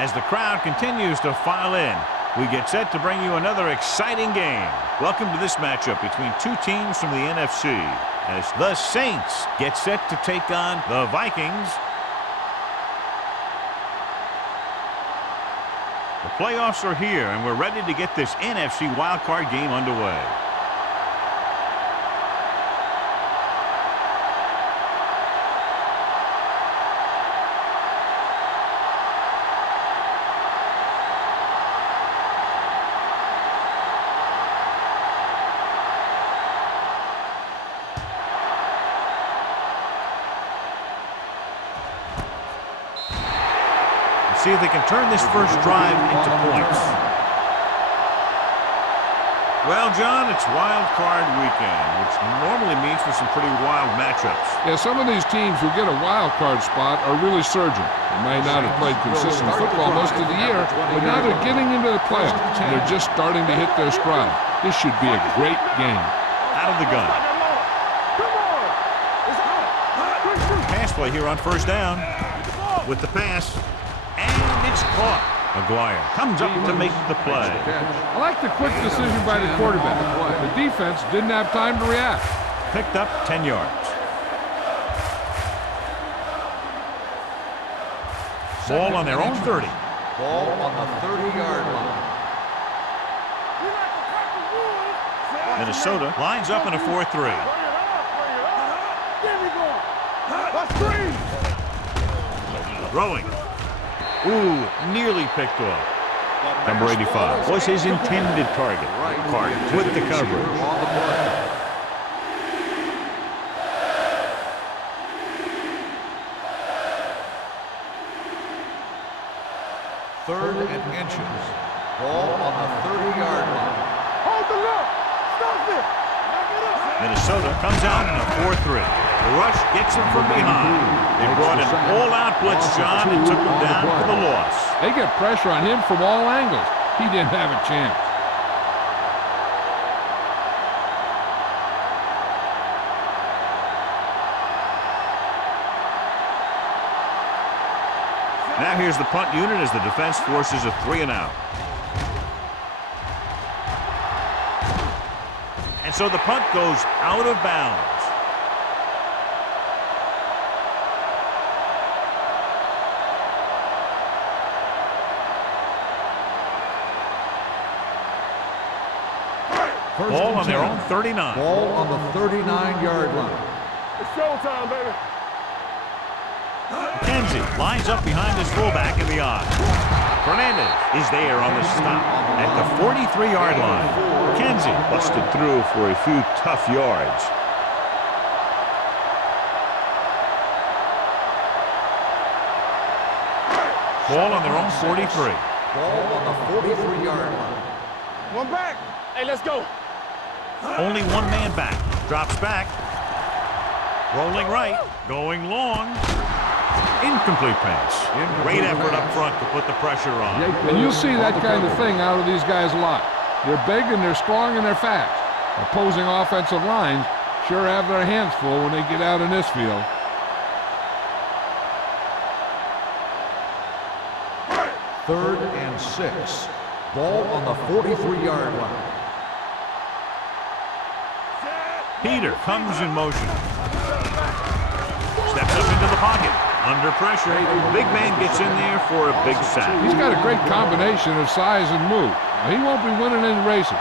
As the crowd continues to file in, we get set to bring you another exciting game. Welcome to this matchup between two teams from the NFC, as the Saints get set to take on the Vikings. The playoffs are here, and we're ready to get this NFC wildcard game underway. See if they can turn this first drive into points. Well, John, it's wild card weekend, which normally means for some pretty wild matchups. Yeah, some of these teams who get a wild card spot are really surging. They may not have played consistent football most of the year, but now they're getting into the playoffs, and they're just starting to hit their stride. This should be a great game. Out of the gun. Pass play here on first down. With the pass. And it's caught. McGuire comes up to make the play. I like the quick decision by the quarterback. The defense didn't have time to react. Picked up 10 yards. Ball on their own 30. Ball on the 30-yard line. Minnesota lines up in a 4-3. Throwing. Ooh, nearly picked off. Number 85 was his intended target. Carter with the coverage. Third and inches. Ball on the 30-yard line. Hold the look. Stop it. Minnesota comes out in a 4-3. The rush gets him from behind. They brought an all-out blitz, John, and took him down for the loss. They get pressure on him from all angles. He didn't have a chance. Now here's the punt unit as the defense forces a 3-and-out. And so the punt goes out of bounds. Ball on their own 39. Ball on the 39-yard line. It's showtime, baby. McKenzie lines up behind his fullback in the I. Fernandez is there on the stop at the 43-yard line. McKenzie busted through for a few tough yards. Ball on their own 43. Ball on the 43-yard line. One back. Hey, let's go. Only one man back. Drops back. Rolling right. Going long. Incomplete pass. Great effort up front to put the pressure on. And you'll see that kind of thing out of these guys a lot. They're big and they're strong and they're fast. Opposing offensive lines sure have their hands full when they get out in this field. Third and 6. Ball on the 43-yard line. Peter comes in motion. Steps up into the pocket. Under pressure. Big man gets in there for a big sack. He's got a great combination of size and move. Now, he won't be winning any races,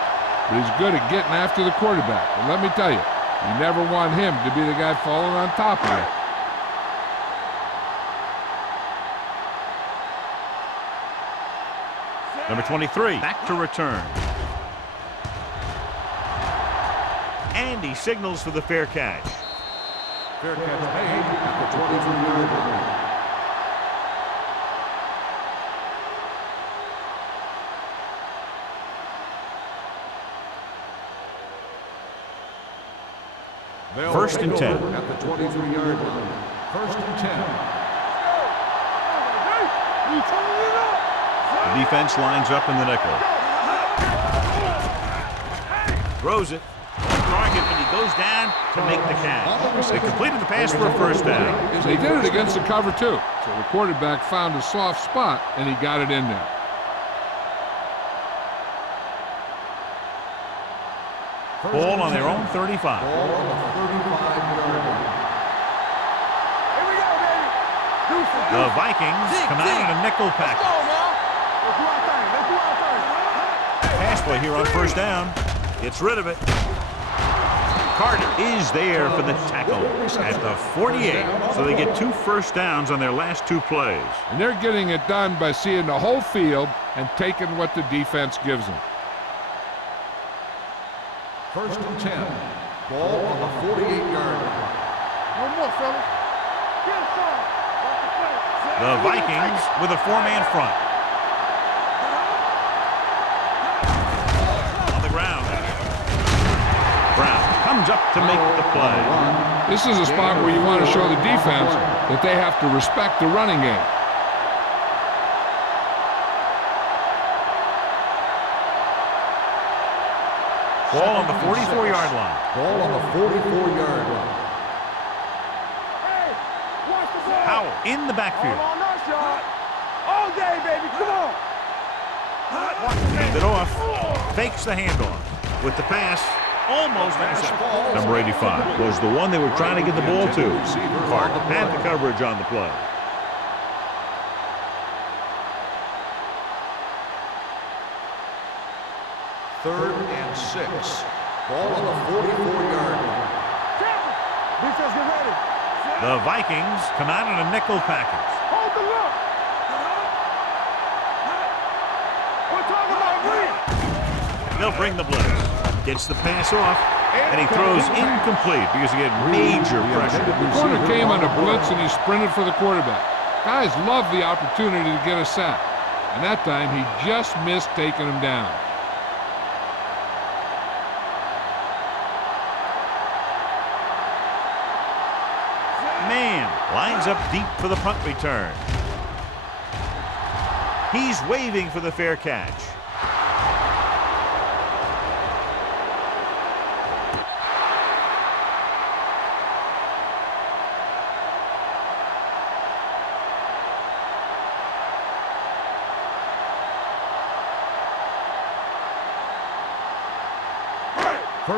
but he's good at getting after the quarterback. And let me tell you, you never want him to be the guy falling on top of you. Number 23, back to return. And he signals for the fair catch. Fair catch made at the 23-yard line. First and 10. At the 23-yard line. First and 10. The defense lines up in the nickel. Throws it. Target, but he goes down to make the catch. They completed the pass for a first down. They did it against the cover, too. So the quarterback found a soft spot, and he got it in there. Ball on their own 35. Ball on the 35-yard line. Here we go, baby. The Vikings come out in a nickel Let's package. go, man. Let's do our thing. Let's do our thing. Pass play here on first down. Gets rid of it. Carter is there for the tackle at the 48. So they get 2 first downs on their last 2 plays. And they're getting it done by seeing the whole field and taking what the defense gives them. First and 10. Ball on the 48-yard line. One more, fellas. Get some. The Vikings with a 4-man front. On the ground. Brown comes up to make the play. This is a spot where you want to show the defense that they have to respect the running game. Ball on the 44-yard line. Ball on the 44-yard line. Hey, watch the ball. Howell in the backfield. All on us, y'all. All day, baby. Come on. Hand it off. Fakes the handoff. With the pass, almost intercepted. Number 85 was the one they were trying to get the ball to. Carter had the coverage on the play. Third and 6. Ball on the 44-yard line. Defense, get ready. The Vikings come out in a nickel package. Hold the look. We're talking about green. They'll bring the blitz. Gets the pass off, and he throws incomplete because he had major pressure. The corner came on a blitz, and he sprinted for the quarterback. Guys love the opportunity to get a sack, and that time he just missed taking him down. Man lines up deep for the punt return. He's waving for the fair catch.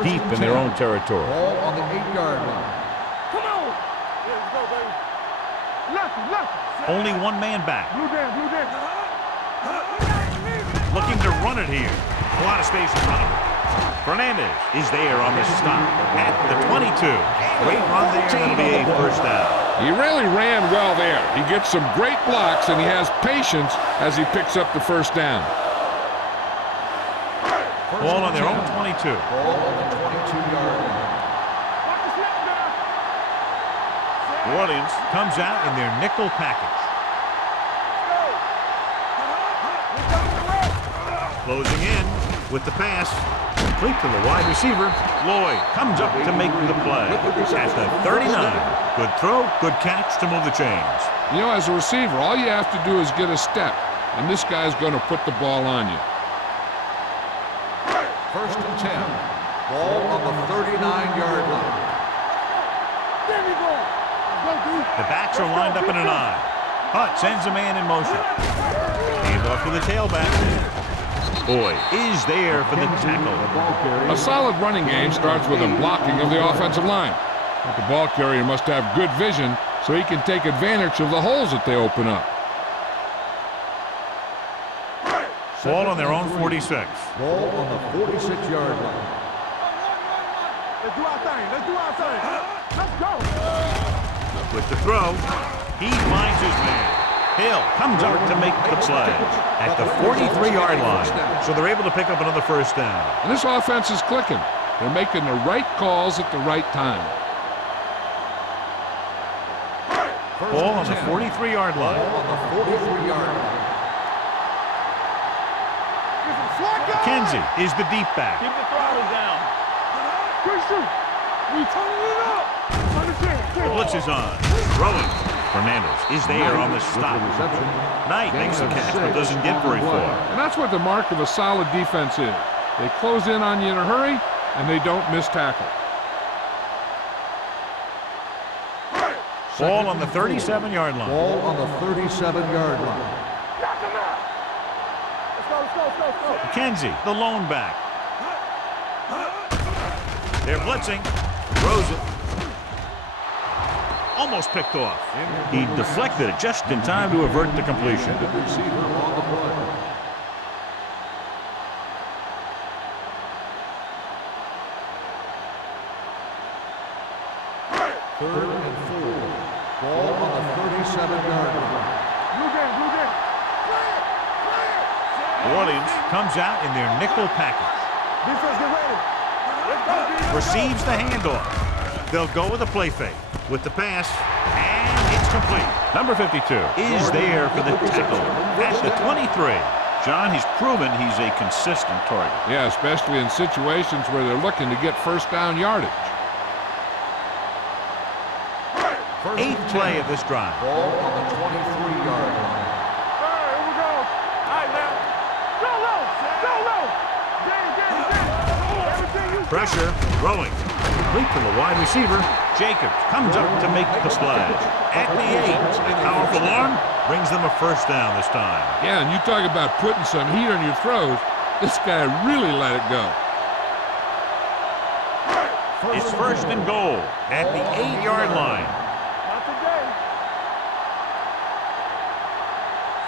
Deep in their own territory. Ball on the 8-yard line. Come on. Let's go, baby. Left. Only 1 man back. Blue down. Looking to run it here. A lot of space in front of him. Fernandez is there on the stop at the 22. Great run there, and it'll be a first down. He really ran well there. He gets some great blocks, and he has patience as he picks up the first down. Ball on their own 22. Ball on the 22-yard line. Watch the snap now. New Orleans comes out in their nickel package. Closing in with the pass. Complete to the wide receiver. Lloyd comes up to make the play at the 39. Good throw, good catch to move the chains. You know, as a receiver, all you have to do is get a step, and this guy's going to put the ball on you. First and 10. Ball on the 39-yard line. There we go. Go, dude. The backs are lined up in an eye. Hutt sends a man in motion. Hand off to the tailback. Boyd is there for the tackle. A solid running game starts with a blocking of the offensive line. But the ball carrier must have good vision so he can take advantage of the holes that they open up. Ball on their own 46. Ball on the 46-yard line. Let's do our thing. Let's go. With the throw, he finds his man. Hill comes up to make the play at the 43-yard line. So they're able to pick up another first down. And this offense is clicking. They're making the right calls at the right time. Ball on the 43-yard line. Ball on the 43-yard line. Kenzie is the deep back. Keep the throttle down. Good shoot. We turning it up. The blitz is on. Throwing. Fernandez is there on the stop. Knight makes the catch but doesn't get very far. And that's what the mark of a solid defense is. They close in on you in a hurry, and they don't miss tackle. Ball on the 37-yard line. Ball on the 37-yard line. Knock him out. Let's go. McKenzie, the lone back. They're blitzing. Throws it. Almost picked off. He deflected it just in time to avert the completion. The receiver on the play. Third and 4. Ball on the 37-yard line. Blue game. New Orleans comes out in their nickel package. Defense, get ready. Let's go, defense. Receives the handoff. They'll go with a play fake. With the pass, and it's complete. Number 52 is there for the tackle at the 23. John, he's proven he's a consistent target. Yeah, especially in situations where they're looking to get first down yardage. Eighth play of this drive. Ball on the 23-yard line. All right, here we go. All right, now. Go low. Game. Everything you Pressure, throwing. Complete to the wide receiver. Jacobs comes up to make the splash. At the 8, powerful arm brings them a first down this time. Yeah, and you talk about putting some heat on your throws. This guy really let it go. It's first and goal at the 8-yard line. Not today.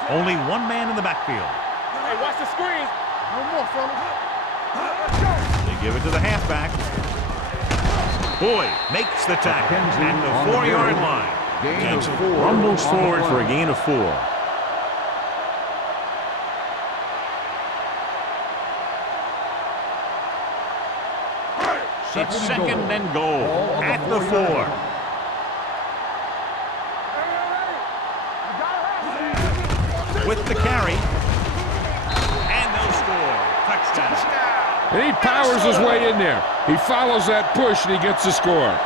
Only one man in the backfield. Hey, watch the screen. No more, fellas. Let's go. They give it to the halfback. Boyd makes the tackle at the 4-yard line. Kansas rumbles forward for a gain of 4. It's second and goal at the 4. With the carry. And they'll score. Touchdown. And he powers his way in there. He follows that push, and he gets the score.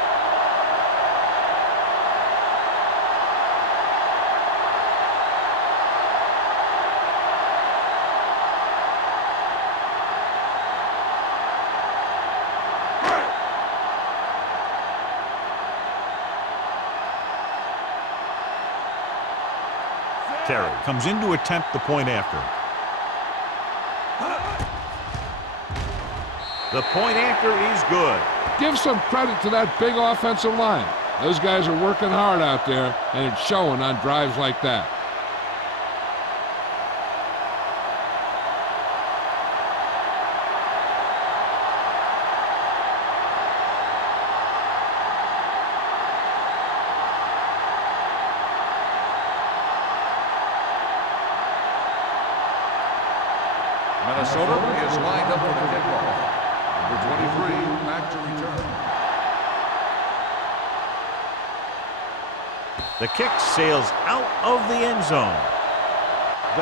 Terry comes in to attempt the point after. The point after is good. Give some credit to that big offensive line. Those guys are working hard out there, and it's showing on drives like that. Minnesota is lined up for the kickoff. Number 23, back to return. The kick sails out of the end zone.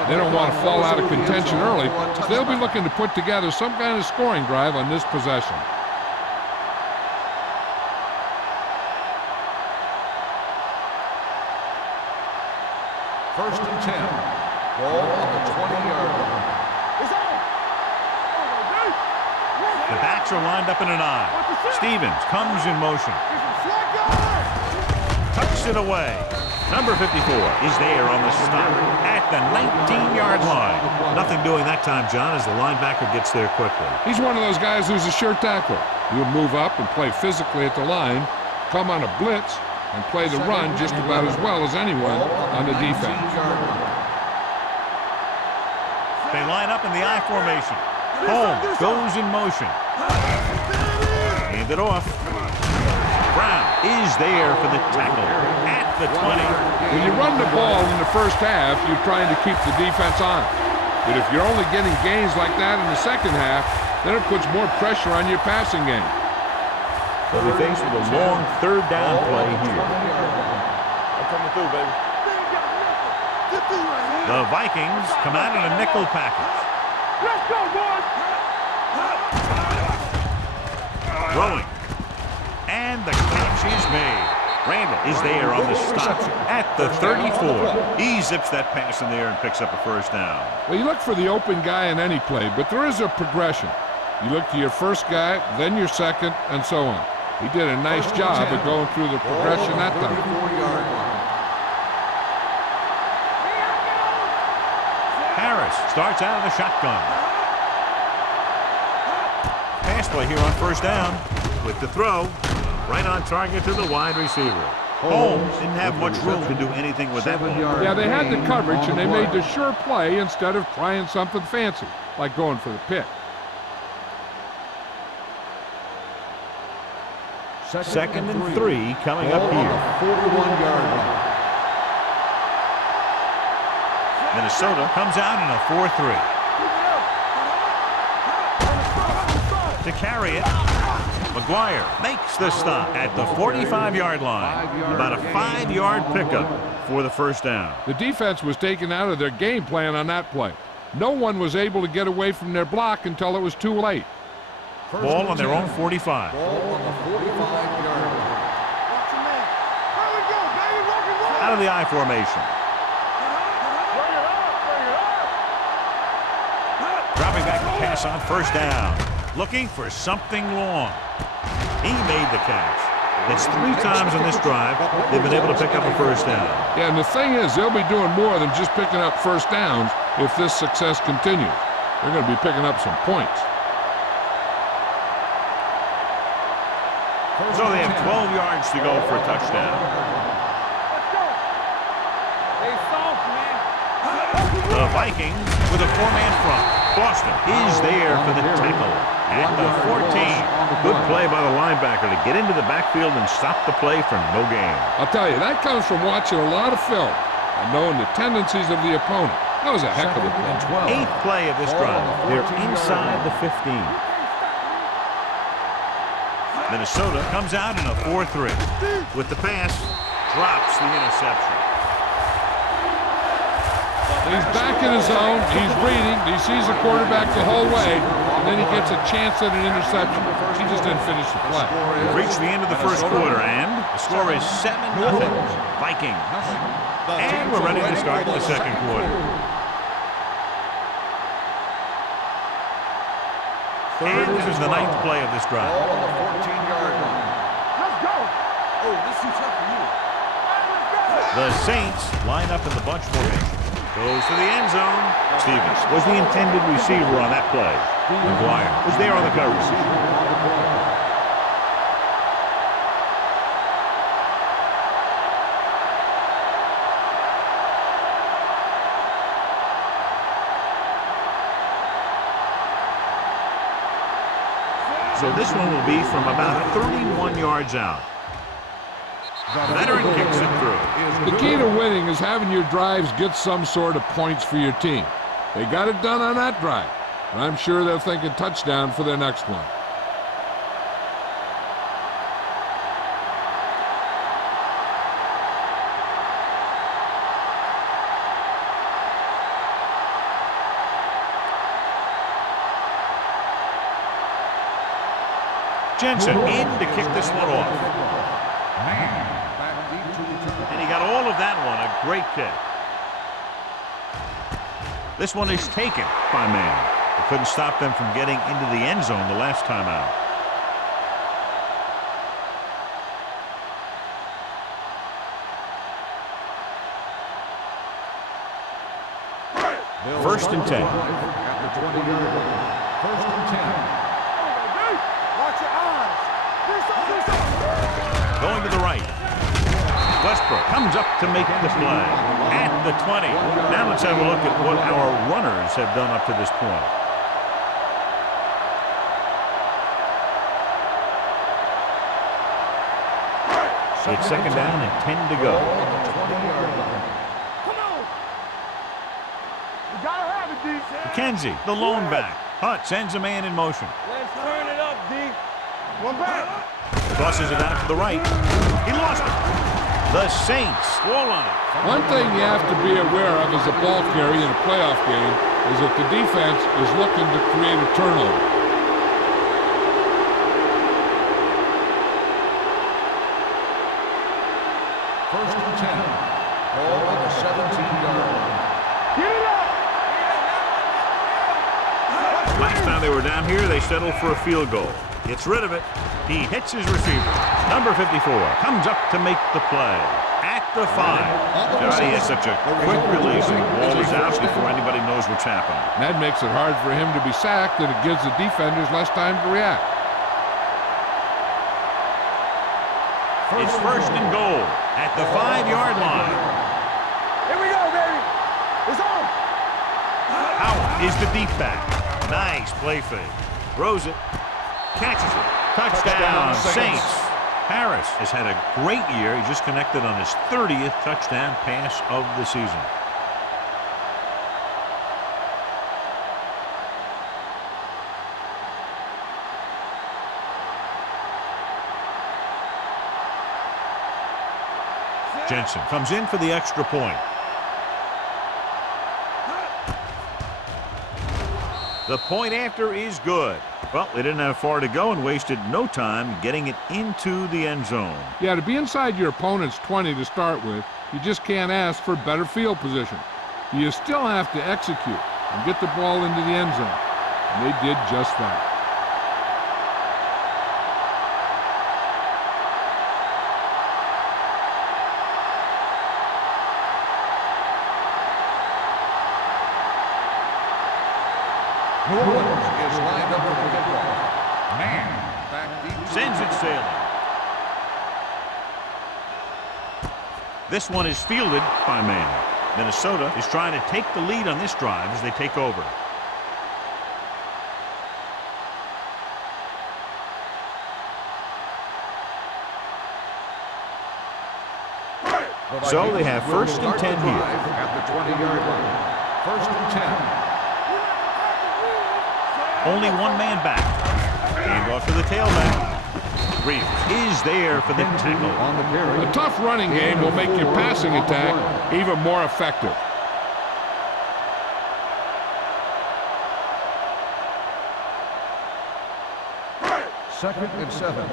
They don't want to fall out of contention early, so they'll be looking to put together some kind of scoring drive on this possession. First and 10. Ball on the 20-yard line. It's on. The backs are lined up in an I. Stevens comes in motion. Tucks it away. Number 54 is there on the stop at the 19-yard line. Nothing doing that time, John, as the linebacker gets there quickly. He's one of those guys who's a sure tackler. He'll move up and play physically at the line, come on a blitz, and play the run just about as well as anyone on the defense. They line up in the I formation. Holmes goes in motion. Hand it off. Brown is there for the tackle at the 20. When you run the ball in the first half, you're trying to keep the defense on it. But if you're only getting gains like that in the second half, then it puts more pressure on your passing game. They'll be faced with a long third down play here. I'm coming through, baby. The Vikings come out in a nickel package. Let's go, boys. Throwing. And the catch is made. Randall is there on the stop at the 34. He zips that pass in the air and picks up a first down. Well, you look for the open guy in any play, but there is a progression. You look to your first guy, then your second, and so on. He did a nice job of going through the progression that time. 34-yard line. Harris starts out of the shotgun. Pass play here on first down with the throw. Right on target to the wide receiver. Holmes didn't have much room to do anything with that ball. Yeah, they had the coverage, and they made the sure play instead of trying something fancy, like going for the pick. Second and 3 coming up here. 41-yard line. Minnesota comes out in a 4-3. To carry it, McGuire makes the stop at the 45-yard line. About a 5-yard pickup for the first down. The defense was taken out of their game plan on that play. No one was able to get away from their block until it was too late. Ball on their own 45. Ball on the 45-yard line. Out of the I formation. Dropping back the pass on first down. Looking for something long. He made the catch. It's 3 times on this drive they've been able to pick up a first down. Yeah, and the thing is, they'll be doing more than just picking up first downs if this success continues. They're going to be picking up some points. So they have 12 yards to go for a touchdown. The Vikings with a 4-man front. Boston is there for the tackle at the 14. Good play by the linebacker to get into the backfield and stop the play for no gain. I'll tell you, that comes from watching a lot of film and knowing the tendencies of the opponent. That was a heck of a play. 8th play of this drive. They're inside the 15. Minnesota comes out in a 4-3. With the pass, drops the interception. He's back in his zone. He's reading. He sees the quarterback the whole way, and then he gets a chance at an interception. He just didn't finish the play. We've reached the end of the first quarter, and the score is 7-0 Vikings. And we're ready to start the second quarter. And this is the 9th play of this drive. Ball on the 14-yard line. Let's go. Oh, this is tough for you. The Saints line up in the bunch formation. Goes to the end zone. Stevens was the intended receiver on that play. McGuire was there on the coverage. So this one will be from about 31 yards out. Veteran kicks it through. The key to winning is having your drives get some sort of points for your team. They got it done on that drive, and I'm sure they're thinking touchdown for their next one. Jensen in to kick this one off. And he got all of that one, a great kick. This one is taken by man. They couldn't stop them from getting into the end zone the last time out. First and 10. At the 20-yard line. First and 10. Watch your eyes. Going to the right. Westbrook comes up to make the play at the 20. Now let's have a look at what our runners have done up to this point. It's second down and 10 to go. Come on. You gotta have it, D. McKenzie, the lone back. Hunt sends a man in motion. Let's turn it up, D. One back. Tosses it out to the right. He lost it. The Saints score on it. One thing you have to be aware of as a ball carrier in a playoff game is that the defense is looking to create a turnover. First and 10. Ball on the 17-yard line. Get it up. Last time they were down here, they settled for a field goal. Gets rid of it. He hits his receiver. Number 54 comes up to make the play. At the 5. Johnny has such a quick release, and the ball is out before anybody knows what's happening. That makes it hard for him to be sacked, and it gives the defenders less time to react. It's first and goal at the 5-yard line. Here we go, baby. It's on. Out is the deep back. Nice play fake. Throws it. Catches it. Touchdown, Saints. Harris has had a great year. He just connected on his 30th touchdown pass of the season. Jensen comes in for the extra point. The point after is good. Well, they didn't have far to go and wasted no time getting it into the end zone. Yeah, to be inside your opponent's 20 to start with, you just can't ask for better field position. You still have to execute and get the ball into the end zone. And they did just that. New Orleans is lined up for the kickoff. Man, back deep. Sends it sailing. This one is fielded by Man. Minnesota is trying to take the lead on this drive as they take over. So they have first and 10 here. At the 20-yard line. First and 10. Only one man back. Hand off to the tailback. Reeves is there for the tackle. On the carry. A tough running game will make your passing attack even more effective. Second and 7.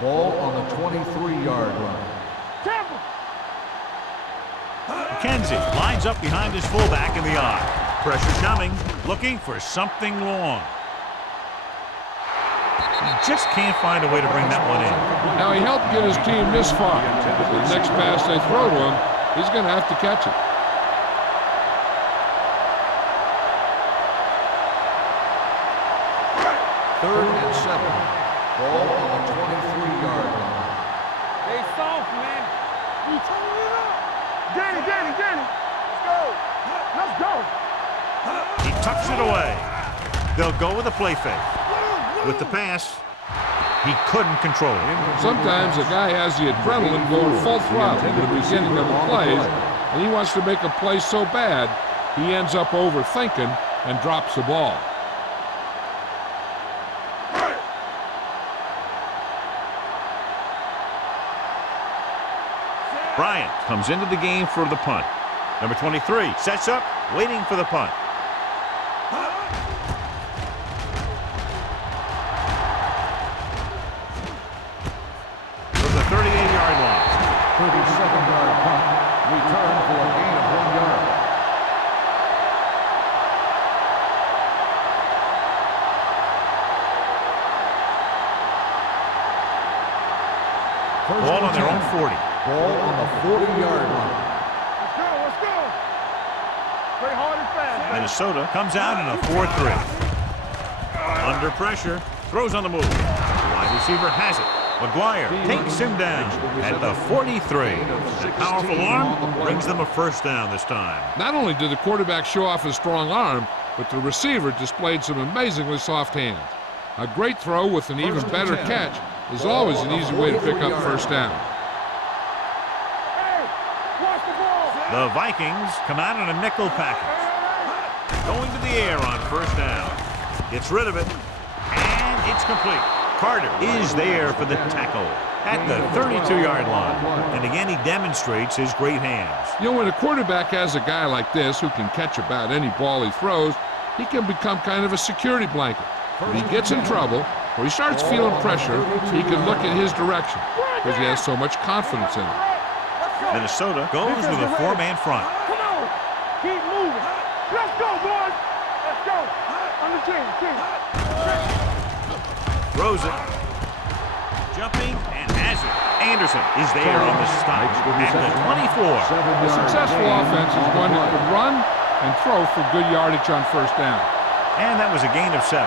Ball on the 23-yard line. McKenzie lines up behind his fullback in the eye. Pressure coming, looking for something long. He just can't find a way to bring that one in. Now, he helped get his team this far. The next pass they throw to him, he's going to have to catch it. Third and 7. Ball on the 23-yard line. They soft, man. You turning it up. Danny. Let's go. He tucks it away. They'll go with a play fake. With the pass, he couldn't control it. Sometimes a guy has the adrenaline going full throttle at the beginning of the plays, and he wants to make a play so bad, he ends up overthinking and drops the ball. Bryant comes into the game for the punt. Number 23 sets up, waiting for the punt. From the 38-yard line. 37-yard punt. Return for a gain of 1 yard. Ball on their own 40. Ball on the 40-yard line. Let's go. Play hard and fast. Minnesota comes out in a 4-3. Under pressure, throws on the move. The wide receiver has it. McGuire takes him down at the 43. That powerful arm brings them a first down this time. Not only did the quarterback show off his strong arm, but the receiver displayed some amazingly soft hands. A great throw with an even better catch is always an easy way to pick up first down. Hey, watch the ball. The Vikings come out in a nickel package. Going to the air on first down. Gets rid of it, and it's complete. Carter is there for the tackle at the 32-yard line. And again, he demonstrates his great hands. You know, when a quarterback has a guy like this who can catch about any ball he throws, he can become kind of a security blanket. If he gets in trouble or he starts feeling pressure, he can look in his direction because he has so much confidence in it. Minnesota goes with a 4-man front. Come on. Keep moving. Let's go, boys. Let's go. On the team. Throws it. Jumping and has it. Anderson is there on the stop at the 24. A successful offense is one that could run and throw for good yardage on first down. And that was a gain of 7.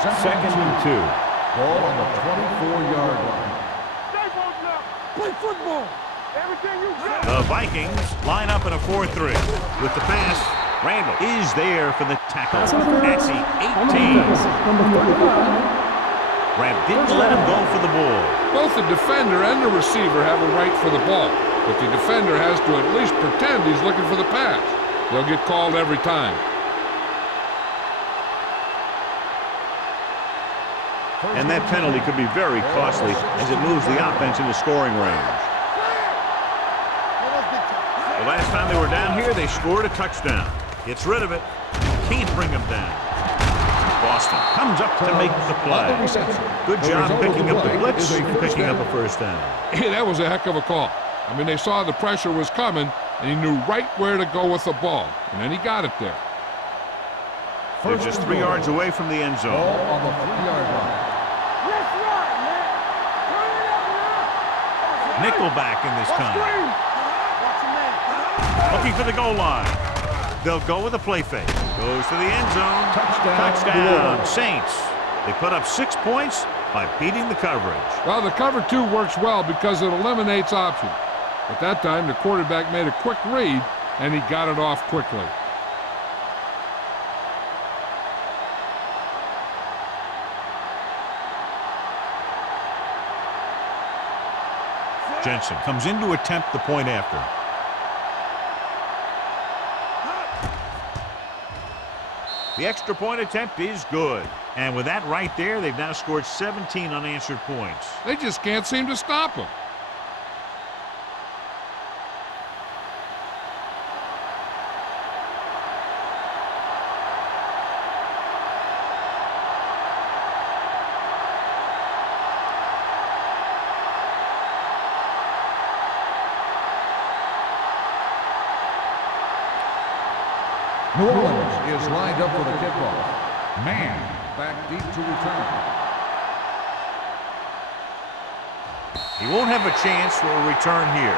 Second and 2. Ball on the 24-yard line. Stay focused now. Play football. Everything you got. The Vikings line up in a 4-3. With the pass, Randall is there for the tackle at the 18. Randall didn't let him go for the ball. Both the defender and the receiver have a right for the ball, but the defender has to at least pretend he's looking for the pass. They'll get called every time. And that penalty could be very costly as it moves the offense into scoring range. The last time they were down here, they scored a touchdown. Gets rid of it. Can't bring him down. Boston comes up to make the play. Good job picking up the blitz and picking up a first down. Hey, that was a heck of a call. I mean, they saw the pressure was coming, and he knew right where to go with the ball. And then he got it there. They're just 3 yards away from the end zone. Ball on the 3-yard line. Nickelback in this time. Looking for the goal line. They'll go with a play fake. Goes to the end zone. Touchdown. Saints. They put up 6 points by beating the coverage. Well, the cover 2 works well because it eliminates options. At that time, the quarterback made a quick read, and he got it off quickly. Jensen comes in to attempt the point after. The extra point attempt is good. And with that right there, they've now scored 17 unanswered points. They just can't seem to stop him. New Orleans is lined up for the kickoff. Man back deep to return. He won't have a chance for a return here.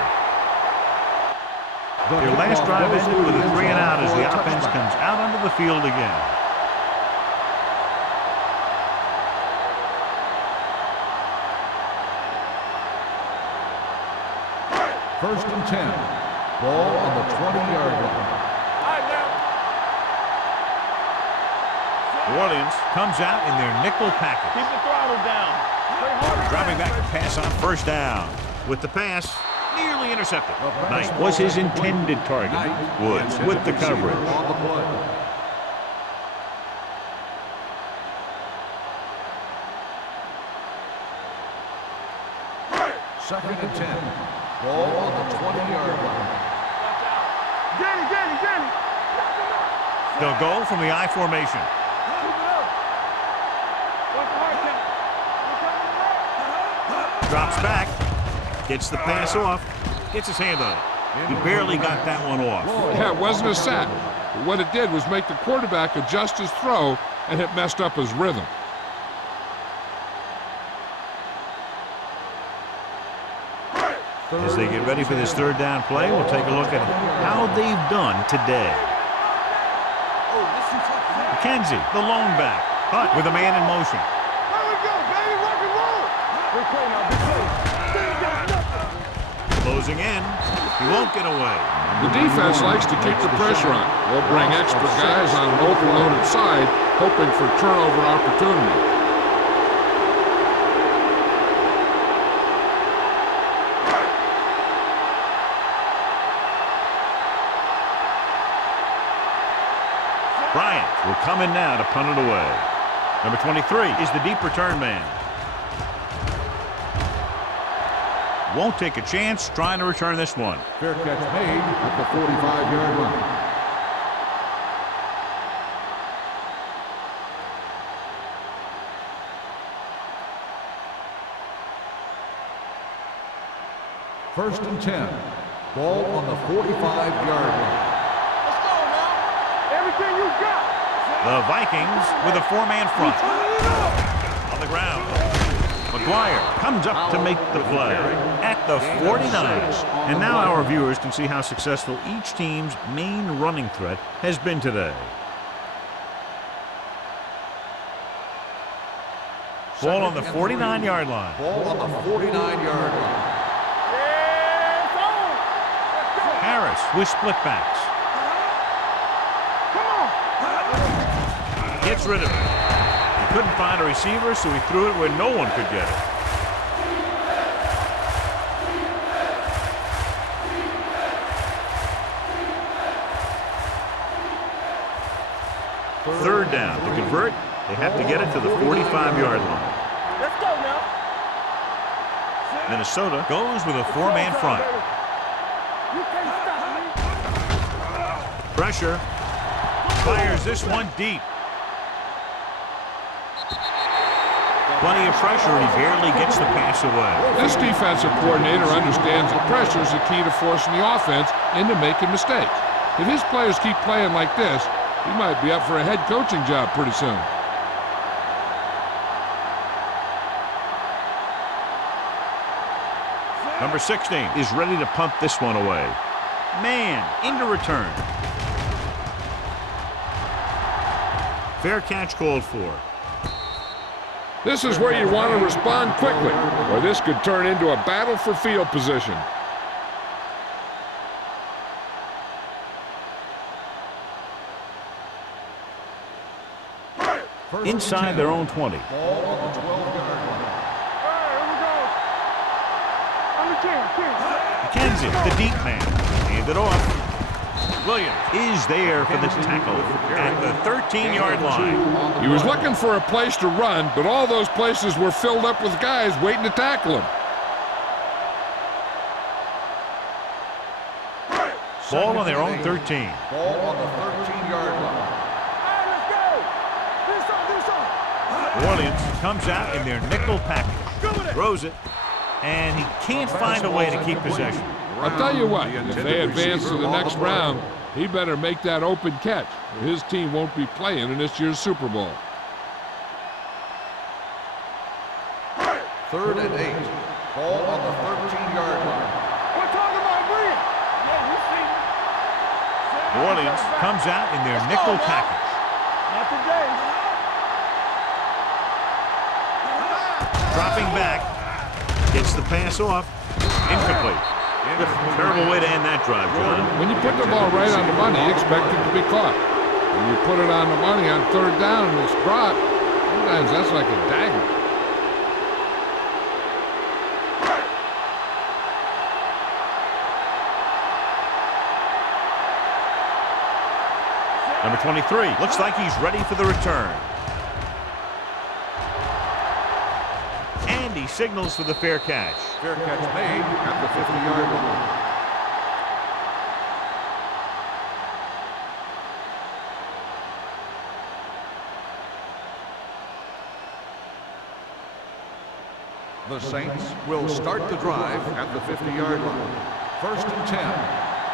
Their last drive ended with a 3 and out as the offense comes out onto the field again. First and 10. Ball on the 20-yard line. New Orleans comes out in their nickel package. Keep the throttle down. Dropping back to pass on first down. With the pass, nearly intercepted. Knight was his intended target. Woods with the coverage. On the play. Second and 10. Ball on the 20-yard line. Get it. They'll go from the I formation. Drops back, gets the pass off, gets his hand on it. He barely got that one off. Yeah, it wasn't a sack. But what it did was make the quarterback adjust his throw, and it messed up his rhythm. As they get ready for this third down play, we'll take a look at how they've done today. McKenzie, the lone back, but with a man in motion. There we go, baby. Rock and roll. Big play now. Closing in. He won't get away. The defense likes to keep the pressure on. They'll bring extra guys on an overloaded side, hoping for turnover opportunity. Bryant will come in now to punt it away. Number 23 is the deep return man. Won't take a chance trying to return this one. Fair catch made at the 45-yard line. First and 10. Ball on the 45-yard line. Let's go now. Everything you got. The Vikings with a four-man front. On the ground. McGuire comes up to make the play at the 49. And now our viewers can see how successful each team's main running threat has been today. Ball on the 49-yard line. Ball on the 49-yard line. Harris with split backs. Gets rid of it. He couldn't find a receiver, so he threw it where no one could get it. Third down. To convert, they have to get it to the 45-yard line. Let's go now. Minnesota goes with a four-man front. You can't stop me. Pressure. Fires this one deep. Plenty of pressure, and he barely gets the pass away. This defensive coordinator understands that pressure is the key to forcing the offense into making mistakes. If his players keep playing like this, he might be up for a head coaching job pretty soon. Number 16 is ready to punt this one away. Man, into return. Fair catch called for. This is where you want to respond quickly, or this could turn into a battle for field position. Inside their own 20. Ball on the 12-yard line. Here we go. On the 10. McKenzie, the deep man. Hand it off. Williams is there for the tackle at the 13-yard line. He was looking for a place to run, but all those places were filled up with guys waiting to tackle him. Ball on their own 13. Ball on the 13-yard line. All right, let's go. Do something. Williams comes out in their nickel package. Throws it, and he can't find a way to keep possession. I'll tell you what, if they advance to the next round, he better make that open catch, or his team won't be playing in this year's Super Bowl. 3rd and 8. Ball on the 13-yard line. We're talking about Green. Yeah, we see. New Orleans comes out in their nickel package. Not today. Dropping back. Gets the pass off. Incomplete. Terrible way to end that drive, John. When you put the ball right on the money, you expect it to be caught. When you put it on the money on 3rd down and it's dropped, sometimes that's like a dagger. Number 23 looks like he's ready for the return. And he signals for the fair catch. Fair catch made at the 50-yard line. The Saints will start the drive at the 50-yard line. 1st and 10. Stay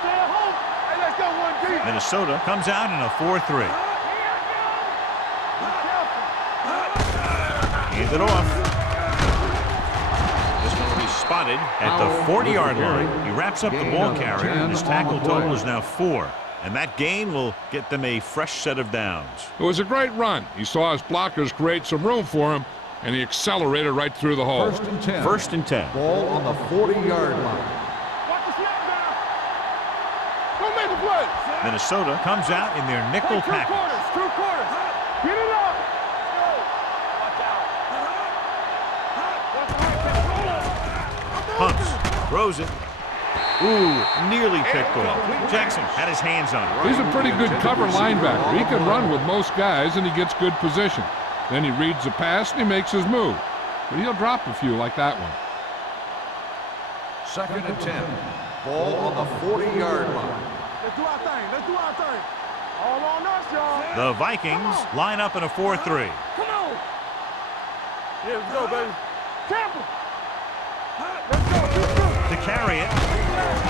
at home. Hey, let's go one deep. Minnesota comes out in a 4-3. Hands it off. This one will be spotted at the 40-yard line. He wraps up the ball carrier, and his tackle total is now 4. And that gain will get them a fresh set of downs. It was a great run. He saw his blockers create some room for him, and he accelerated right through the hole. 1st and 10. 1st and 10. Ball on the 40-yard line. Watch the snap down. Don't make a play. Minnesota comes out in their nickel Play package. Two quarters. Get it up. Watch out. Pumps. Throws it. Ooh, nearly picked off. Jackson had his hands on it. He's a pretty good cover linebacker. He can run with most guys, and he gets good position. Then he reads the pass, and he makes his move. But he'll drop a few like that one. 2nd and 10. Ball on the 40-yard line. Let's do our thing. Let's do our thing. All on us, y'all. The Vikings line up in a 4-3. Come on. Yeah, let's go, baby. Tampa. Let's go. To carry it,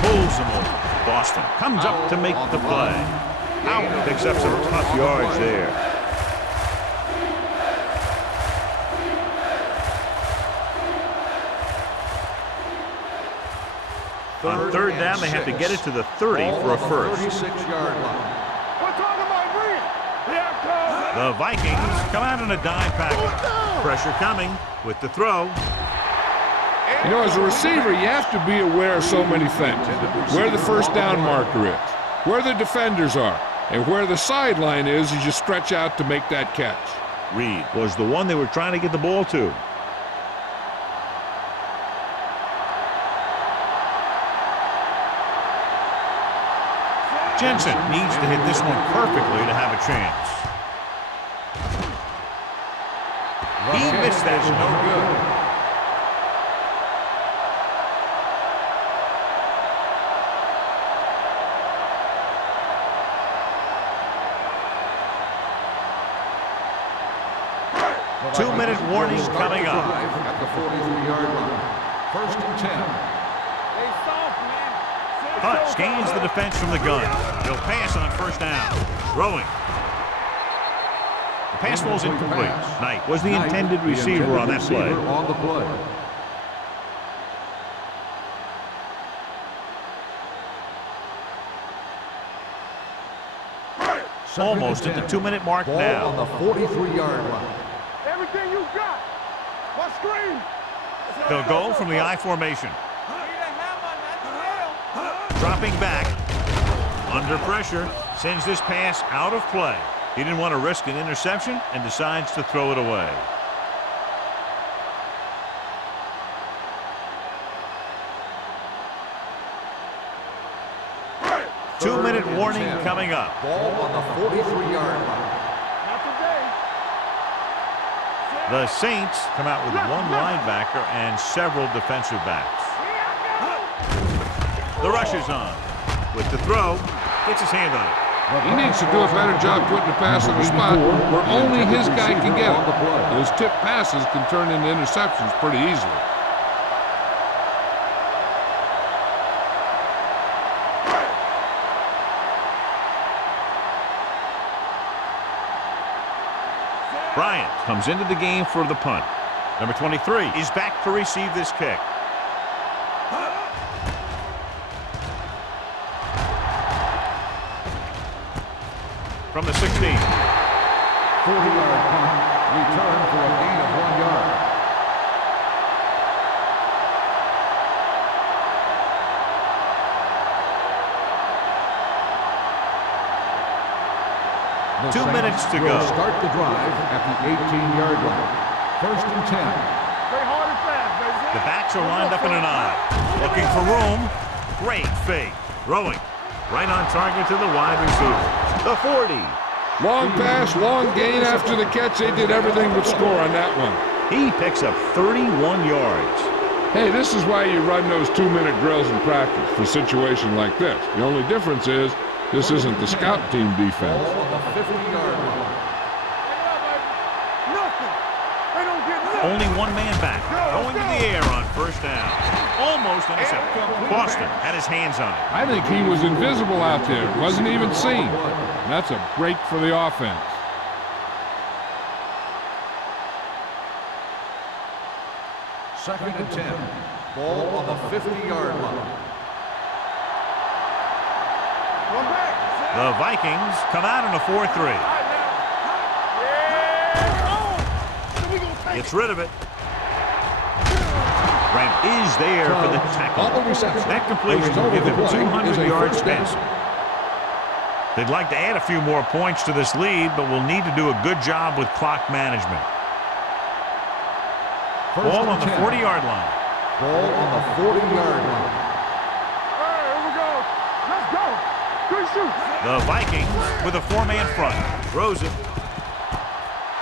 pulls him over. Boston comes up to make the play. Out, picks up some tough yards there. On third down, they have to get it to the 30 for a first. 36-yard line. We're talking about green. Here comes. The Vikings come out in a dime package. Pressure coming with the throw. You know, as a receiver, you have to be aware of so many things. Where the first down marker is, where the defenders are, and where the sideline is as you stretch out to make that catch. Reed was the one they were trying to get the ball to. Jensen needs to hit this one perfectly to have a chance. He missed that one. No good. Two-minute warning coming up. At the 43-yard line. First and 10. They soft, man. Hunt scans the defense from the gun. He'll pass on first down. Throwing. The pass ball's incomplete. Knight was the intended receiver on that play. On the play. Almost at the 2-minute mark Ball now. on the 43-yard line. Everything you got. What screen? They'll go from the I formation. Dropping back. Under pressure. Sends this pass out of play. He didn't want to risk an interception and decides to throw it away. Two-minute warning coming up. Ball on the 43-yard line. Not today. The Saints come out with one linebacker and several defensive backs. The rush is on. With the throw, gets his hand on it. He needs to do a better job putting the pass on the spot where only his guy can get it. Those tip passes can turn into interceptions pretty easily. Bryant comes into the game for the punt. Number 23 is back to receive this kick. From the 16. 40-yard punt. Return for a gain of 1 yard. The 2 minutes to will go. Start the drive at the 18-yard line. First and 10. Play hard and fast, baby. The backs are lined up in an I. Looking for room. Great fake. Throwing. Right on target to the wide receiver. The 40. Long pass, long gain after the catch. They did everything but score on that one. He picks up 31 yards. Hey, this is why you run those 2-minute drills in practice for a situation like this. The only difference is this isn't the scout team defense. Ball on the 50-yard line. Nothing. They don't get nothing. Only one man back. Going to the air on first down. Almost intercepted. Boston had his hands on it. I think he was invisible out there. Wasn't even seen. And that's a break for the offense. Second and 10. Ball on the 50-yard line. One back. The Vikings come out in a 4-3. All right, now. Yeah. Oh. We gonna take Gets rid of it. Grant is there for the tackle. On the reception. That completion will give them 200 yards passing. They'd like to add a few more points to this lead, but will need to do a good job with clock management. Ball on the 40-yard line. Ball on the 40-yard line. All right, here we go. Let's go. Good shoot. The Vikings with a 4-man front. Throws it.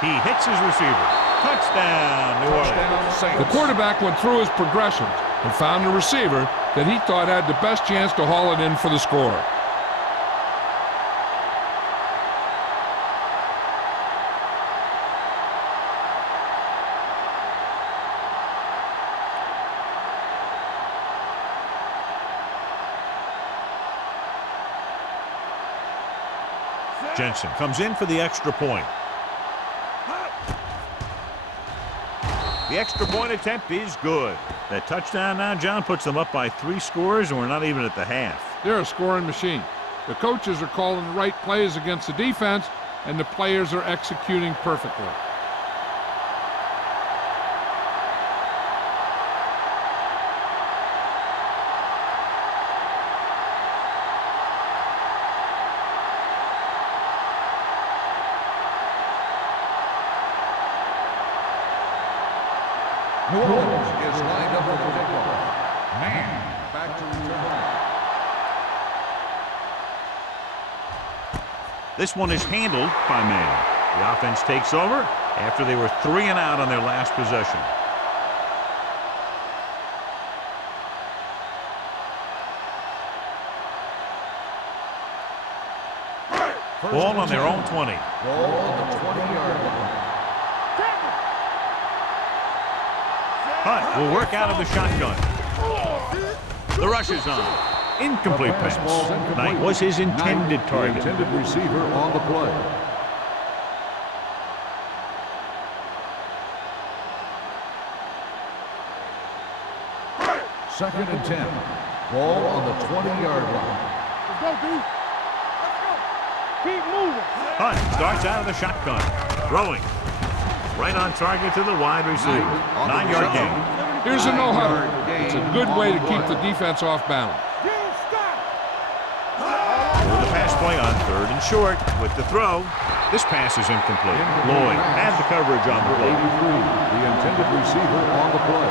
He hits his receiver. Touchdown, New Orleans. Touchdown, Saints. The quarterback went through his progressions and found a receiver that he thought had the best chance to haul it in for the score. Jensen comes in for the extra point. The extra point attempt is good. That touchdown now, John, puts them up by 3 scores, and we're not even at the half. They're a scoring machine. The coaches are calling the right plays against the defense, and the players are executing perfectly. New Orleans is lined up for the kickoff. Man, back to return. This one is handled by man. The offense takes over after they were 3 and out on their last possession. Ball on their own 20. Ball on the 20-yard line. Hunt will work out of the shotgun. The rush is on. Incomplete pass. Knight was his intended target. Intended receiver on the play. Second and 10. Ball on the 20-yard line. Let's go, dude. Let's go. Keep moving. Hunt starts out of the shotgun. Throwing. Right on target to the wide receiver. 9-yard gain. Here's a no-huddle. It's a good way to keep the defense off balance. With the pass play on 3rd and short. With the throw, this pass is incomplete. Lloyd had the coverage on the play. 83, the intended receiver on the play.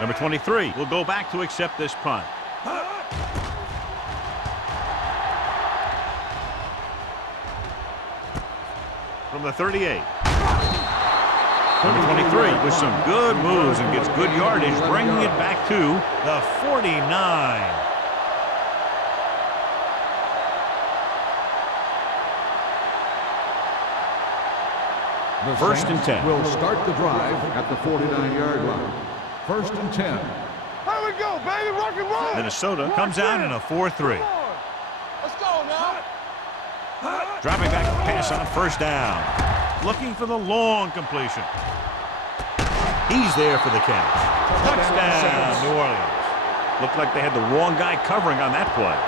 Number 23 will go back to accept this punt. From the 38. Number 23 with some good moves and gets good yardage, bringing it back to the 49. The First and Saints 10. will start the drive at the 49-yard line. First and 10. Here we go, baby. Rock and roll. Minnesota comes out in a 4-3. Let's go now. Dropping back to pass on 1st down. Looking for the long completion. He's there for the catch. Touchdown, New Orleans. Looked like they had the wrong guy covering on that play.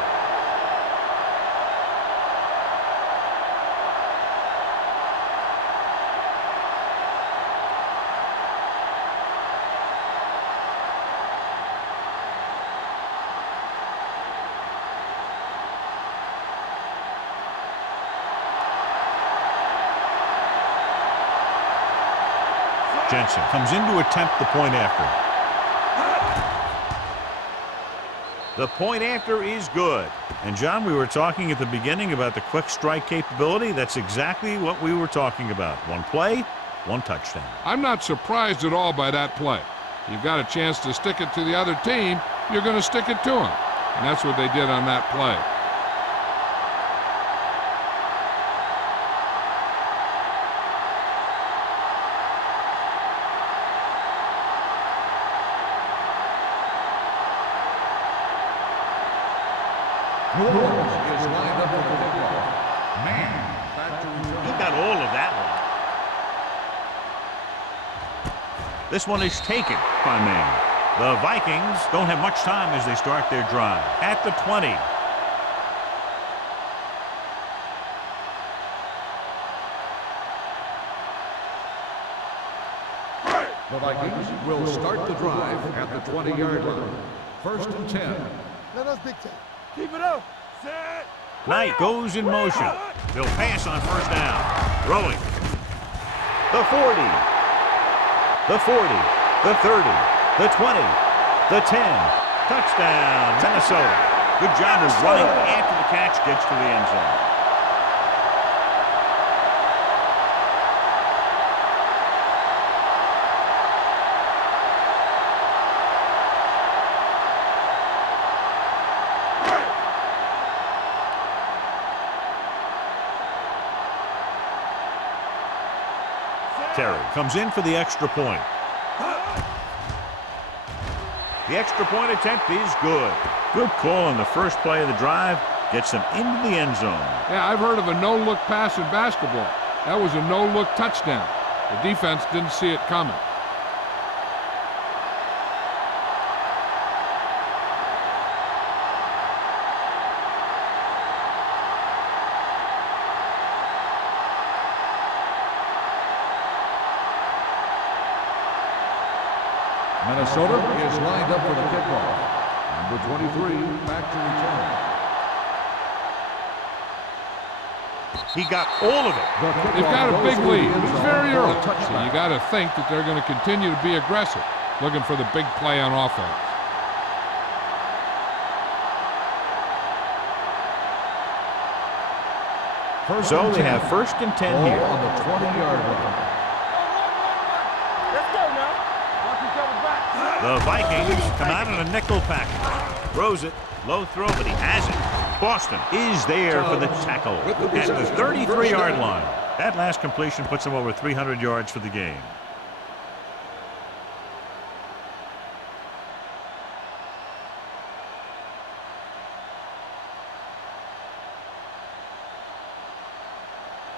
Jensen comes in to attempt the point after. The point after is good. And, John, we were talking at the beginning about the quick strike capability. That's exactly what we were talking about. 1 play, 1 touchdown. I'm not surprised at all by that play. You've got a chance to stick it to the other team, you're going to stick it to them. And that's what they did on that play. New Orleans is lined up for the kickoff. Man, back to return. He got all of that one. This one is taken by man. The Vikings don't have much time as they start their drive. At the 20. The Vikings will start the drive at the 20-yard line. First and 10. Let us dictate. Keep it up. Set. Knight goes in motion. They'll pass on 1st down. Throwing. The 40. The 40. The 30. The 20. The 10. Touchdown, Minnesota. Good job of running after the catch gets to the end zone. Terry comes in for the extra point. The extra point attempt is good. Good call on the first play of the drive. Gets them into the end zone. Yeah, I've heard of a no-look pass in basketball. That was a no-look touchdown. The defense didn't see it coming. Minnesota is lined up for the kickoff. Number 23, back to return. He got all of it. They've got a big lead. It's very early. So you got to think that they're going to continue to be aggressive, looking for the big play on offense. So they have 1st and 10 here. On the 20-yard line. Let's go now. Watch each other back. The Vikings come out in a nickel package. Throws it. Low throw, but he has it. Boston is there for the tackle at the 33-yard line. That last completion puts him over 300 yards for the game.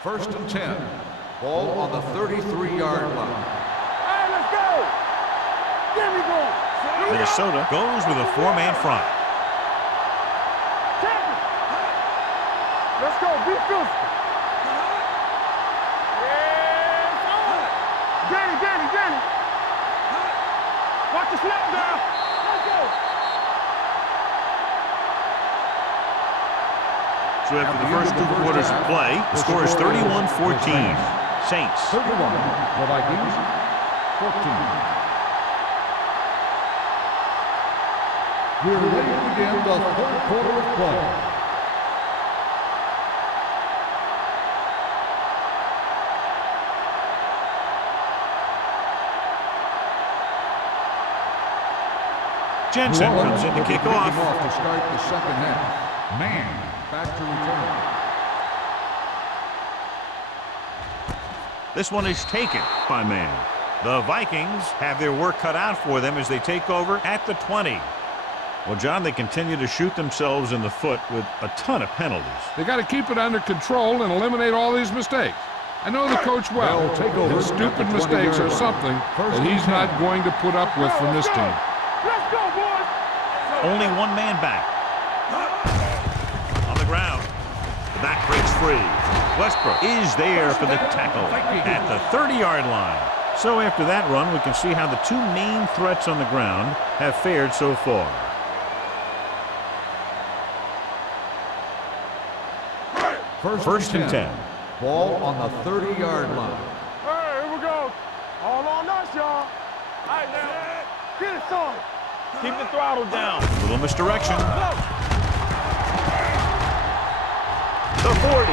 First and 10. Ball on the 33-yard line. Hey, let's go. There we go. Minnesota goes with a 4-man front. Let's go. Be physical. Yes, on. Danny. Watch the snap down. Let's go. So after the first 2 quarters of play, the score is 31-14. Saints. 31, the Vikings, 14. We're ready to begin the 3rd quarter of play. Jensen comes in to kick off. To start the second half. Man, back to return. This one is taken by man. The Vikings have their work cut out for them as they take over at the 20. Well, John, they continue to shoot themselves in the foot with a ton of penalties. They got to keep it under control and eliminate all these mistakes. I know the coach well. His stupid mistakes are something that he's not going to put up with from this team. Let's go, boys. Only 1 man back. On the ground. The back breaks free. Westbrook is there for the tackle at the 30-yard line. So after that run, we can see how the 2 main threats on the ground have fared so far. First and 10. Ball on the 30-yard line. Hey, here we go. All on us, y'all. All right, now. Get it, son. Keep the throttle down. Little misdirection. The 40.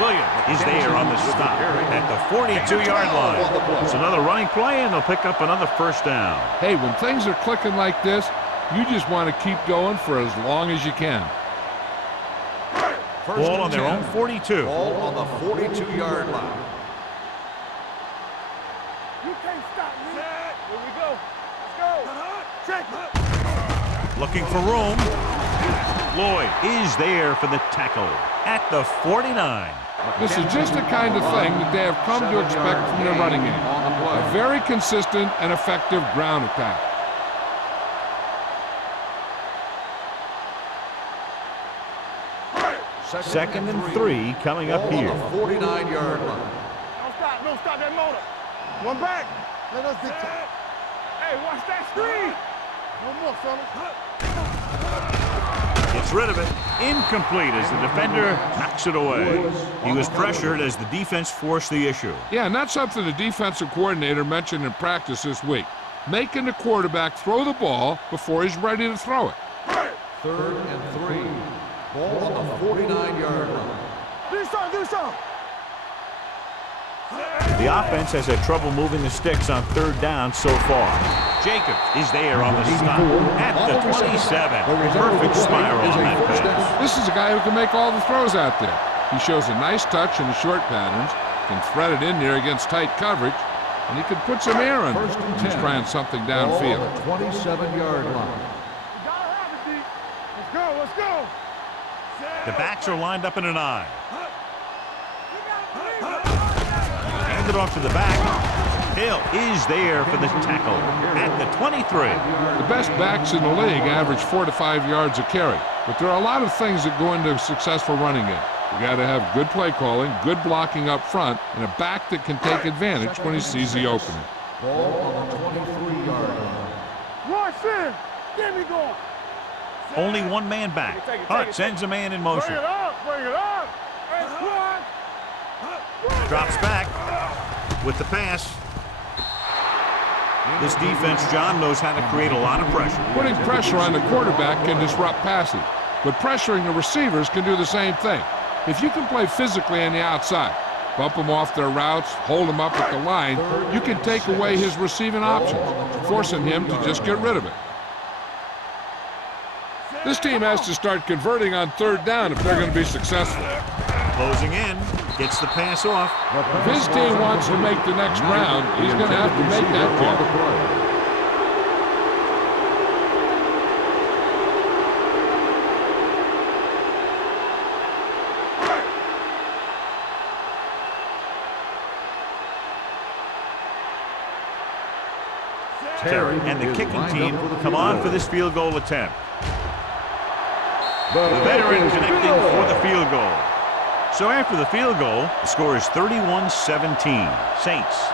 Williams is there on the stop at the 42-yard line. It's another running play, and they'll pick up another 1st down. Hey, when things are clicking like this, you just want to keep going for as long as you can. Ball on their own 42. Ball on the 42-yard line. You can't stop me. Here we go. Let's go. Check it. Looking for room. Lloyd is there for the tackle at the 49. This is just the kind of thing that they have come to expect from their running game. A very consistent and effective ground attack. Second and 3 coming up here. On the 49-yard line. Don't stop that motor. One back. Let us dictate. Hey, watch that screen. No more, fellas. Gets rid of it. Incomplete as the defender knocks it away. He was pressured as the defense forced the issue. Yeah, and that's something the defensive coordinator mentioned in practice this week. Making the quarterback throw the ball before he's ready to throw it. 3rd and 3. Ball on the 49-yard line. Do something. The offense has had trouble moving the sticks on 3rd down so far. Jacobs is there on the stop at the 27. Perfect spiral on that pass. This is a guy who can make all the throws out there. He shows a nice touch in the short patterns, can thread it in there against tight coverage, and he could put some air in. First and 10. He's trying something Ball downfield. on the 27-yard line. You gotta have it, D. Let's go, let's go. The backs are lined up in an I. Hand it off to the back. Hill is there for the tackle at the 23. The best backs in the league average 4 to 5 yards a carry, but there are a lot of things that go into a successful running game. You got to have good play calling, good blocking up front, and a back that can take advantage when he sees the opening. Ball on the 23-yard line. Rush in. Get me going. Only one man back. Hunt sends a man in motion. Bring it up, bring it up. Drops back with the pass. This defense, John, knows how to create a lot of pressure. Putting pressure on the quarterback can disrupt passing, but pressuring the receivers can do the same thing. If you can play physically on the outside, bump them off their routes, hold them up at the line, you can take away his receiving options, forcing him to just get rid of it. This team has to start converting on third down if they're going to be successful. Closing in, gets the pass off. If his team wants to make the next round, he's going to have to make that catch. Terry and the kicking team come on for this field goal attempt. The veteran connecting for the field goal. So after the field goal, the score is 31-17. Saints.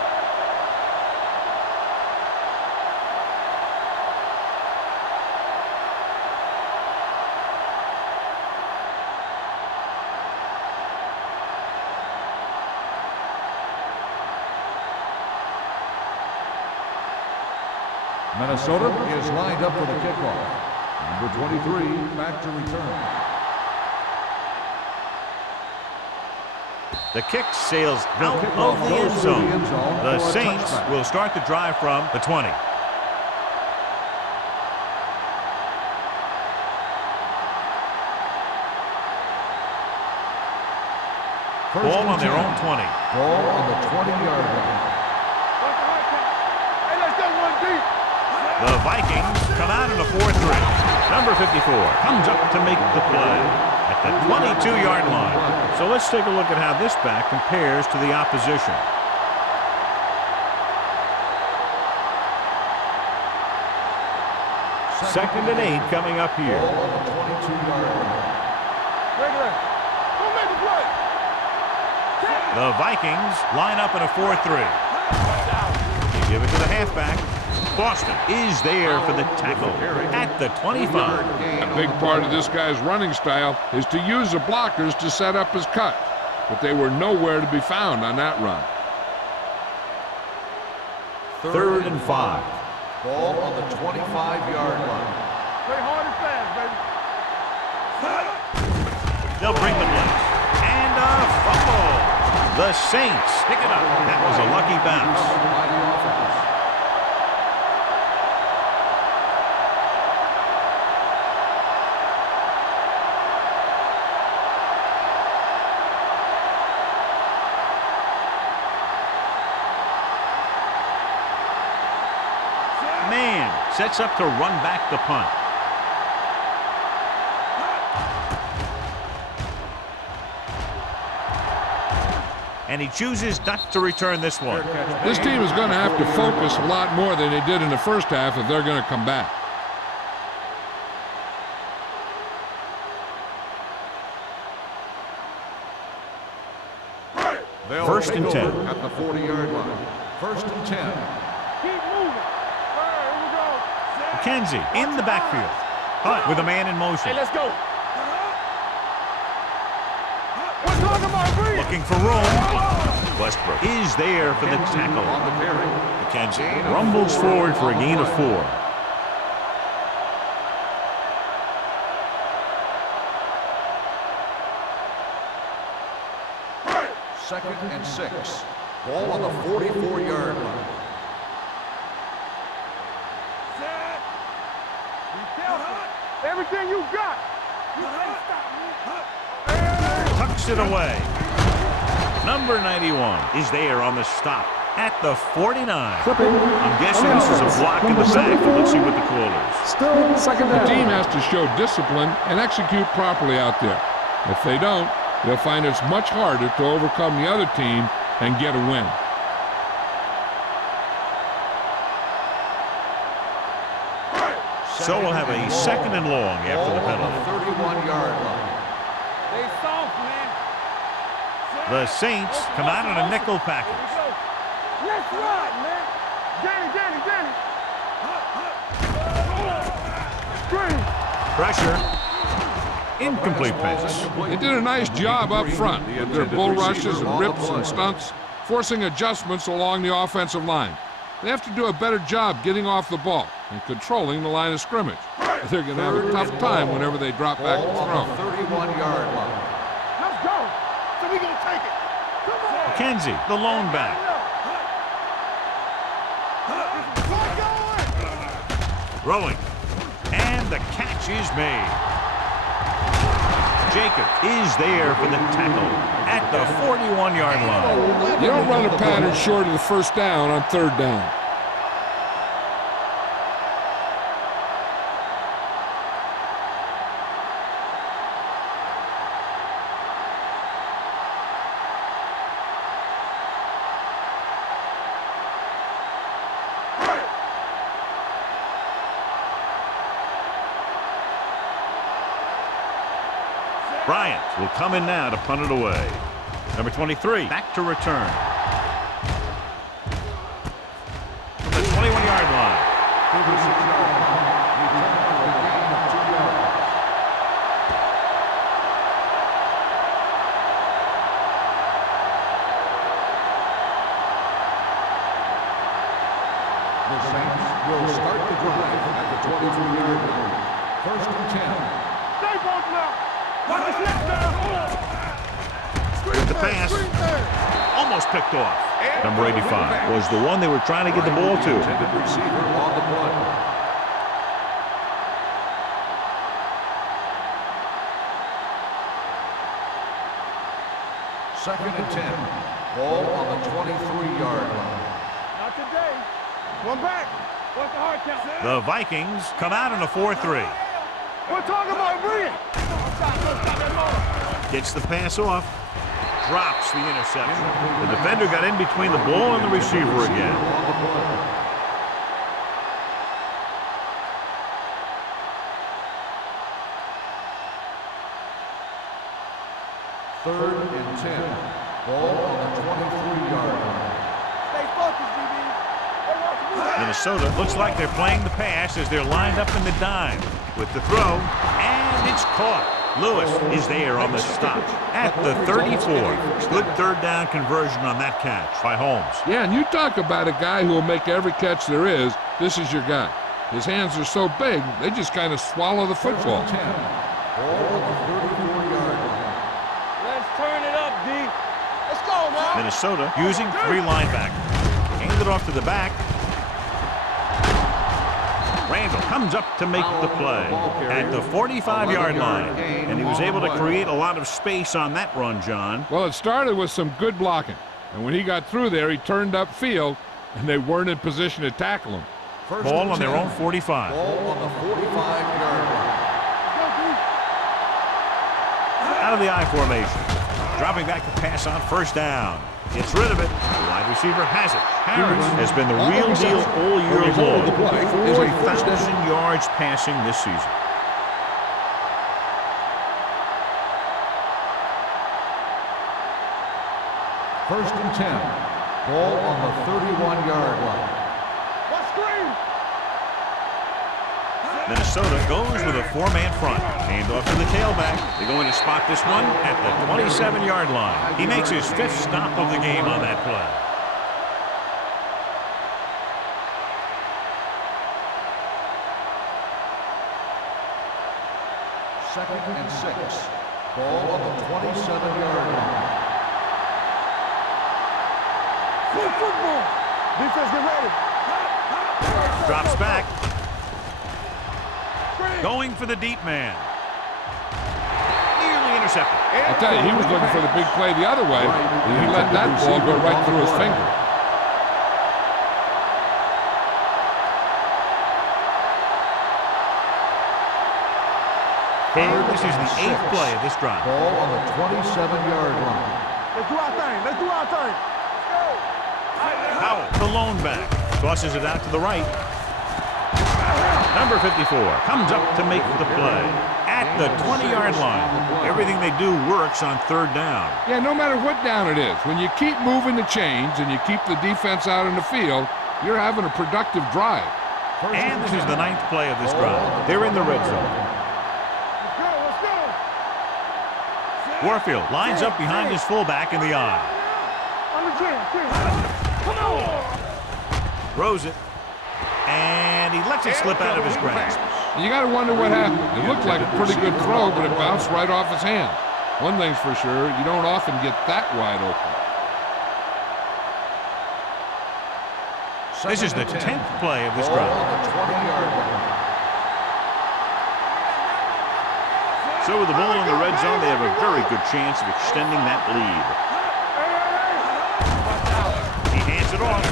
Minnesota is lined up for the kickoff. Number 23 back to return. The kick sails out of the end zone. The Saints will start the drive from the 20. Ball on their own 20. Ball on the 20-yard line. Hey, let's get one deep. The Vikings come out in a 4-3. Number 54 comes up to make the play at the 22-yard line. So let's take a look at how this back compares to the opposition. Second and 8 coming up here. Ball on the 22-yard line. Regular. Don't make the play. The Vikings line up in a 4-3. They give it to the halfback. Boston is there for the tackle at the 25. A big part of this guy's running style is to use the blockers to set up his cut, but they were nowhere to be found on that run. Third and 5. Ball on the 25-yard line. Play hard and fast, baby. They'll bring the blitz. And a fumble. The Saints pick it up. That was a lucky bounce. By the offense. Man sets up to run back the punt. And he chooses not to return this one. This team is going to have to focus a lot more than they did in the first half if they're going to come back. First and 10. At the 40-yard line. First and 10. Keep moving. All right, here we go. McKenzie in the backfield. Hunt with a man in motion. Hey, let's go. We're talking about breathe. Looking for room. Westbrook is there for the tackle. On the carry. McKenzie rumbles forward for a gain of 4. Second and 6. Ball on the 44-yard line. Everything you got. You can't stop me. Tucks it away. Number 91 is there on the stop at the 49. I'm guessing this is a block in the back, but let's see what the call is. Still second The down. team has to show discipline and execute properly out there. If they don't, they'll find it's much harder to overcome the other team and get a win. So we'll have a second and long after the Ball on penalty. the 31-yard line. They soft, man. The Saints come out in a nickel package. Let's ride, man. Danny. Screen. Pressure. Incomplete pass. They did a nice job up front with their bull rushes and rips and stunts, forcing adjustments along the offensive line. They have to do a better job getting off the ball and controlling the line of scrimmage. They're going to have a tough time whenever they drop back to Ball throw. on the 31-yard line. Let's go. So we gonna take it. Come on. McKenzie, the lone back. Throwing. And the catch is made. Jacob is there for the tackle at the 41-yard line. You don't run a pattern short of the first down on third down. Bryant will come in now to punt it away. Number 23 back to return. From the 21-yard line. The Saints will start the drive at the 23-yard line. First and 10. Stay both now. Watch the snap down. With the pass. Almost picked off. Number 85 was the one they were trying to get the ball to. Intended receiver on the play. Second and 10. Ball on the 23-yard line. Not today. One back. What's the hard count? The Vikings come out in a 4-3. We're talking about Brian. Gets the pass off. Drops the interception. The defender got in between the ball and the receiver again. On the play. Third and 10. Ball on the 23-yard line. Stay focused, DB. Minnesota looks like they're playing the pass as they're lined up in the dime. With the throw, and it's caught. Lewis is there on the stop at the 34. Good third down conversion on that catch by Holmes. Yeah, and you talk about a guy who will make every catch there is. This is your guy. His hands are so big, they just kind of swallow the football. 10. Ball on the 34-yard line. Let's turn it up, D. Let's go, man. Minnesota using three linebackers. Hand it off to the back. Randall comes up to make the play at the 45-yard line. And he was able to create a lot of space on that run, John. Well, it started with some good blocking. And when he got through there, he turned upfield, and they weren't in position to tackle him. First Ball and on their 10. own 45. Ball on the 45-yard line. Out of the I formation. Dropping back to pass on first down. Gets rid of it. The wide receiver has it. Harris has been the real deal all year long. 4,000 yards passing this season. First and 10. Ball on the 31-yard line. What screen? Minnesota goes with a four-man front. Hand off to the tailback. They're going to spot this one at the 27-yard line. He makes his fifth stop of the game on that play. Second and 6. Ball on the 27-yard line. Good football. Defense, get ready. Drops back. Going for the deep man. Nearly intercepted. I'll tell you, he was looking for the big play the other way, and he let that ball go right through his finger. And this is the 8th play of this drive. Ball on the 27-yard line. Let's do our thing. Let's do our thing. Howell, the lone back, tosses it out to the right. Number 54 comes up to make the play at the 20-yard line. Everything they do works on 3rd down. Yeah, no matter what down it is, when you keep moving the chains and you keep the defense out in the field, you're having a productive drive. And this is the 9th play of this drive. They're in the red zone. Let's go. Warfield lines up behind his fullback in the eye. On the jam. Come on. Throws it. And he lets it slip out of his grasp. And you got to wonder what happened. It looked like a pretty good throw, but it bounced right off his hand. One thing's for sure, you don't often get that wide open. This is the 10th play of this drive. So with the ball in the red zone, they have a very good chance of extending that lead. He hands it off.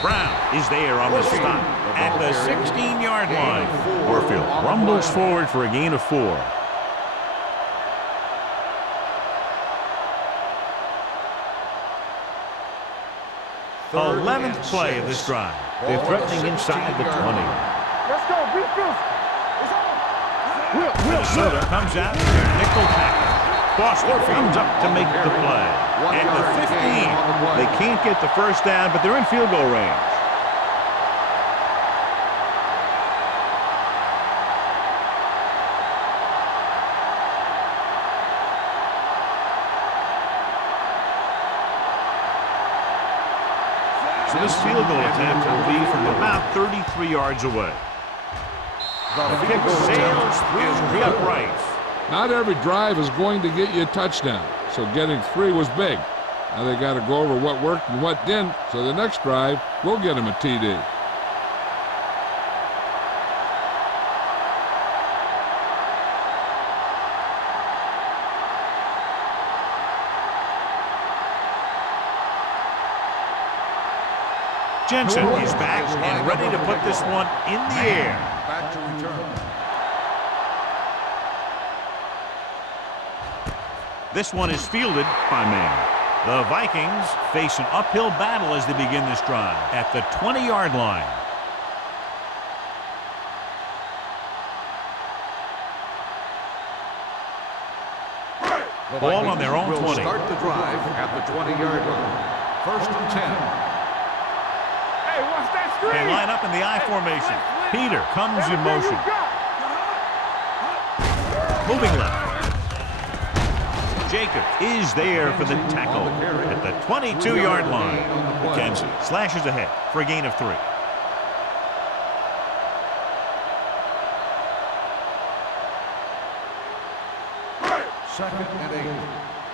Brown is there on the stop at the 16-yard line. Warfield rumbles forward for a gain of 4. The 11th play of this drive. They're threatening inside the 20. Let's go. Be fierce. Minnesota comes out in their nickel tackle. Boston comes up to make the play. At the 15, they can't get the first down, but they're in field goal range. So this field goal attempt will be from about 33 yards away. The kick sails through the uprights. Not every drive is going to get you a touchdown, so getting 3 was big. Now they got to go over what worked and what didn't, so the next drive will get them a TD. Jensen is back and ready to put this one in the air. Back to return. This one is fielded by man. The Vikings face an uphill battle as they begin this drive at the 20-yard line. Ball on their own 20. Start the drive at the 20-yard line. 1st and 10. Hey, watch that screen. They line up in the I formation. Peter comes in motion. Moving left. Jacob is there for the tackle at the 22-yard line. McKenzie slashes ahead for a gain of 3. Second and 8.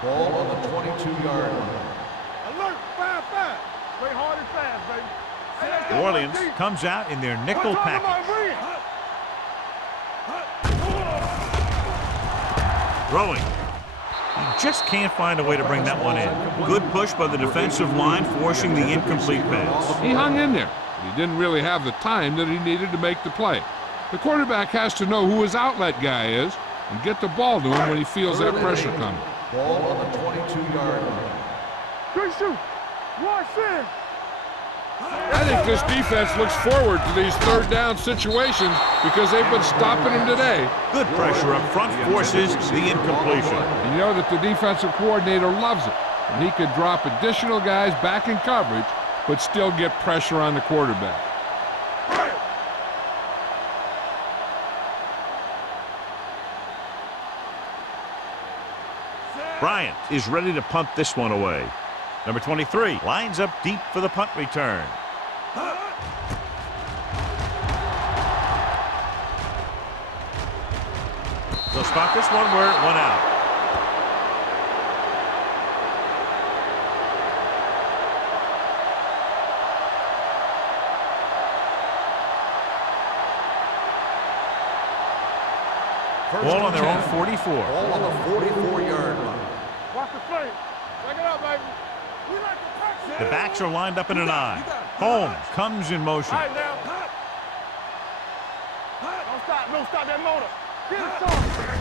Ball on the 22-yard line. Alert, 5-5. Play hard and fast, baby. Hey, let's go, New Orleans Marquis. comes out in their nickel What's on the package. Marquis? Throwing. He just can't find a way to bring that one in. Good push by the defensive line, forcing the incomplete pass. He hung in there, but he didn't really have the time that he needed to make the play. The quarterback has to know who his outlet guy is and get the ball to him when he feels that pressure coming. Ball on the 22-yard line. Good shoot. Watch in. I think this defense looks forward to these 3rd down situations because they've been stopping them today. Good pressure up front forces the incompletion. And you know that the defensive coordinator loves it. And he could drop additional guys back in coverage, but still get pressure on the quarterback. Bryant is ready to punt this one away. Number 23 lines up deep for the punt return. They'll spot this one where it went out. Ball on their own 44. Ball on the 44-yard line. Watch the play. Check it out, baby. We like to practice. The backs are lined up in an I. Holmes comes in motion. All right, now. Don't stop that motor. Get it, son.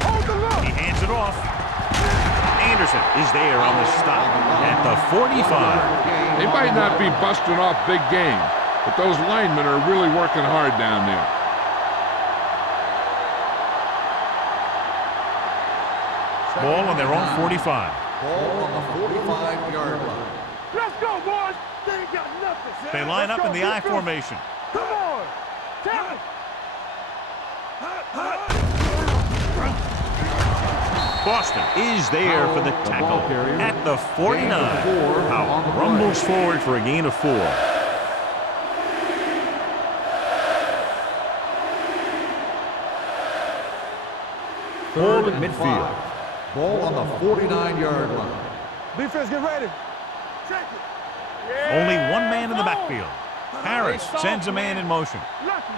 hands it off. Anderson is there on the stop at the 45. They might not be busting off big game, but those linemen are really working hard down there. Ball on their own 45. Ball on the 45-yard line. Let's go, boys. They ain't got nothing. They line up in the I formation. Come on. Tell it. Boston is there for the tackle at the 49. Powell rumbles forward for a gain of 4. Third at midfield. Ball on the 49-yard line. Defense, get ready. Check it. Only one man in the backfield. Harris sends a man in motion. Lucky.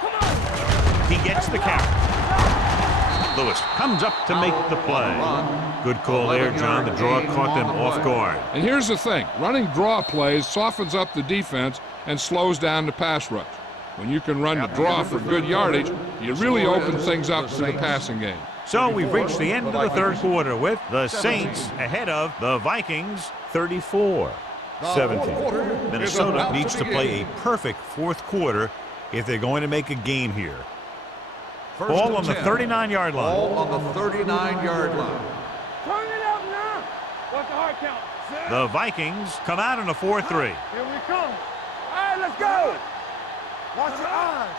Come on. He gets the carry. Lewis comes up to make the play. Good call there, John. The draw caught them off guard. And here's the thing. Running draw plays softens up the defense and slows down the pass rush. When you can run the draw for good yardage, you really open things up to the passing game. So we've reached the end of the third quarter with the Saints ahead of the Vikings 34-17. Minnesota needs to play a perfect fourth quarter if they're going to make a game here. Ball on the 39-yard line. Ball on the 39-yard line. Turn it up now. What's the hard count? The Vikings come out in a 4-3. Here we come. All right, let's go. Watch your eyes.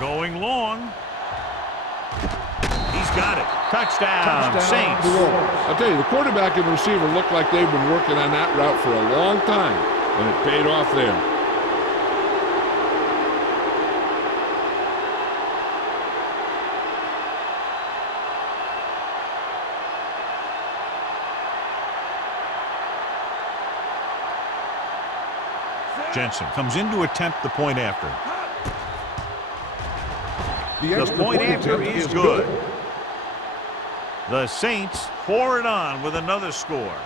Going long. He's got it. Touchdown, Saints. I'll tell you, the quarterback and the receiver look like they've been working on that route for a long time, and it paid off there. Jensen comes in to attempt the point after. The point after is good. The Saints pour it on with another score.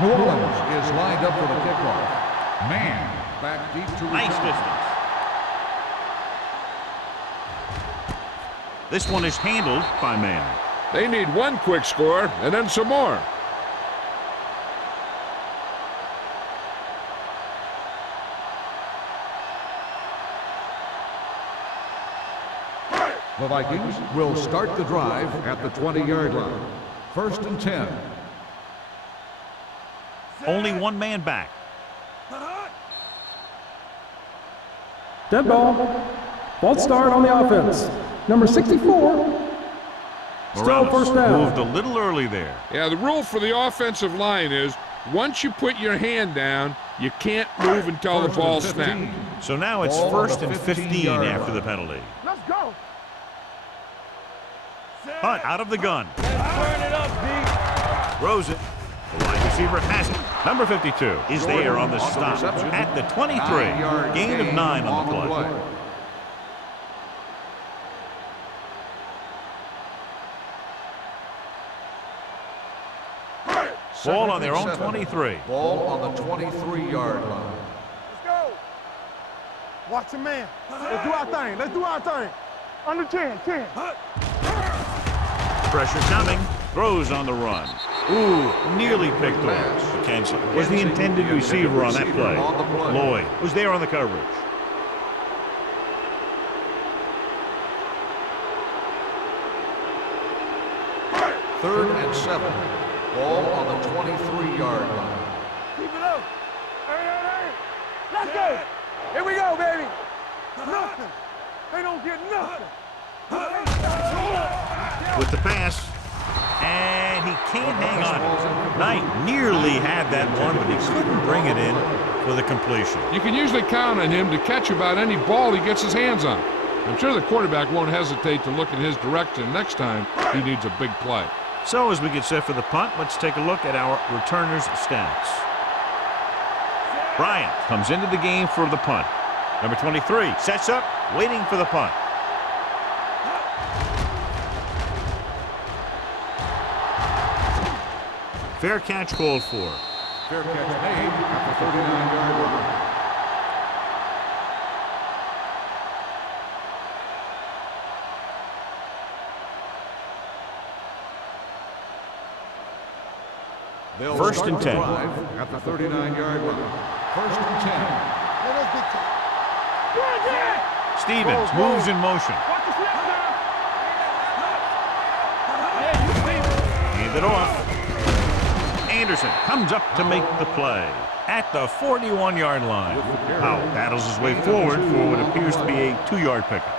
New Orleans is lined up for the kickoff. Man, back deep to Nice distance. This one is handled by man. They need one quick score and then some more. The Vikings will start the drive at the 20-yard line. 1st and 10. Only one man back. Dead ball. False start on the offense. Number 64. Still first down. Moved a little early there. Yeah, the rule for the offensive line is once you put your hand down, you can't move until the ball snaps. So now it's 1st and 15 after the penalty. Let's go. Hunt out of the gun. Turn it up, D. Throws it. The wide receiver has it. Number 52 is there on the stop at the 23. Gain of 9 on the play. Ball on their own 23. Ball on the 23-yard line. Let's go. Watch your man. Let's do our thing. Let's do our thing. Under 10. Pressure coming. Throws on the run. Ooh, nearly picked off. McKenzie was the intended receiver on that play. Lloyd was there on the coverage. Third and 7. Ball on the 23-yard line. Keep it up. Hey. Let's go. Here we go, baby. Nothing. They don't get nothing. With the pass. And he can't hang on. Knight nearly had that one, but he couldn't bring it in for the completion. You can usually count on him to catch about any ball he gets his hands on. I'm sure the quarterback won't hesitate to look in his direction next time he needs a big play. So as we get set for the punt, let's take a look at our returners' stats. Bryant comes into the game for the punt. Number 23 sets up, waiting for the punt. Fair catch called for. Fair catch made at the 39-yard line. First and 10. At the 39-yard line. First and 10. Stevens moves in motion. Hand it off. Anderson comes up to make the play at the 41-yard line. Powell battles his way forward for what appears to be a 2-yard pickup.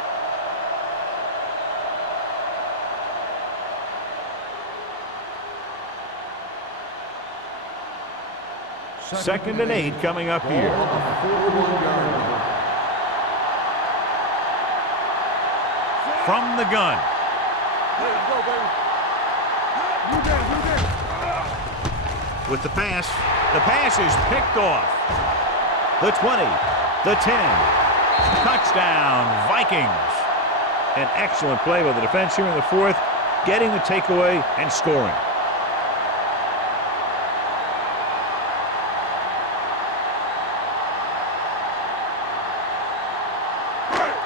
Second and 8 coming up here. From the gun. With the pass is picked off. The 20, the 10. Touchdown, Vikings. An excellent play by the defense here in the fourth, getting the takeaway and scoring.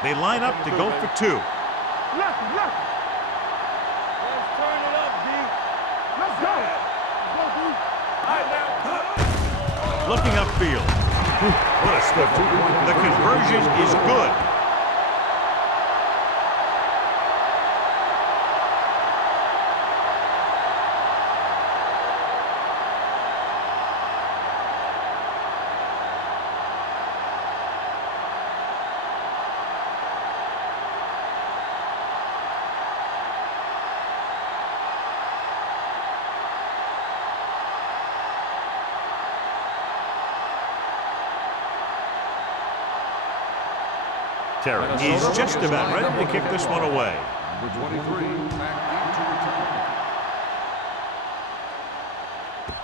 They line up to go for 2. Let's turn it up, D. Let's go. Looking upfield. What a swift. The conversion is good. Terry is just about ready to kick this one away. Number 23, back into return.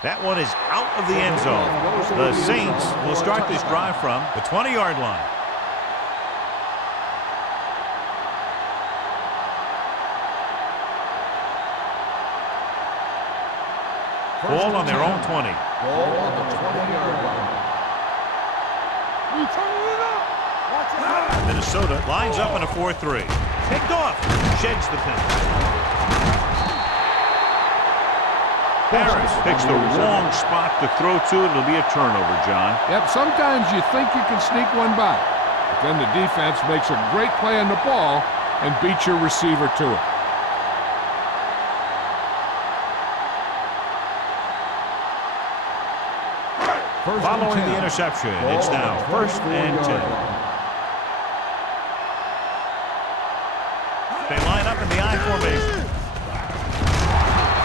That one is out of the end zone. The Saints will start this drive from the 20-yard line. Ball on their own 20. Ball on the 20-yard line. Minnesota lines up in a 4-3. Picked off. Sheds the pin. Harris picks the wrong spot to throw to. It'll be a turnover, John. Yep, sometimes you think you can sneak one by, but then the defense makes a great play on the ball and beats your receiver to it. Following the interception, it's now first and 10. They line up in the I formation.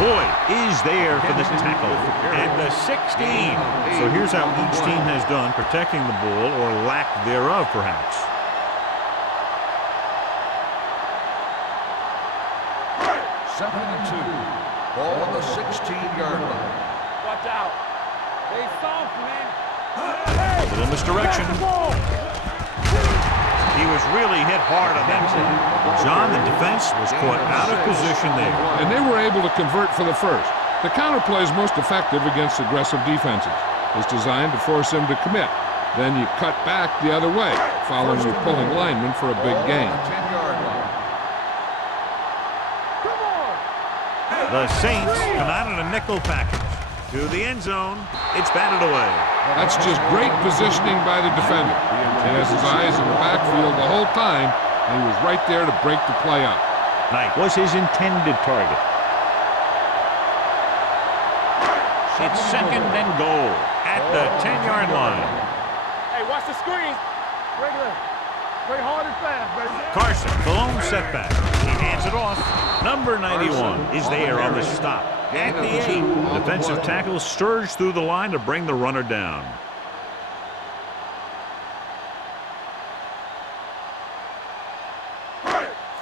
Boyd is there for the tackle at the 16. So here's how each team has done protecting the ball, or lack thereof, perhaps. Second and 2. Ball on the 16-yard line. Watch out. They soft, man. A little misdirection. He was really hit hard on that play. John, the defense was caught out of position there. And they were able to convert for the first. The counterplay is most effective against aggressive defenses. It's designed to force them to commit. Then you cut back the other way, following your pulling lineman for a big gain. The Saints come out in a nickel package. To the end zone, it's batted away. That's just great positioning by the defender. He has his eyes in the backfield the whole time, and he was right there to break the play up. Knight was his intended target. It's second and goal at the 10-yard line. Hey, watch the screen. Regular. Play hard and fast, baby. Carson, the lone setback. He hands it off. Number 91 is there on the stop. At the 8, defensive tackle surged through the line to bring the runner down.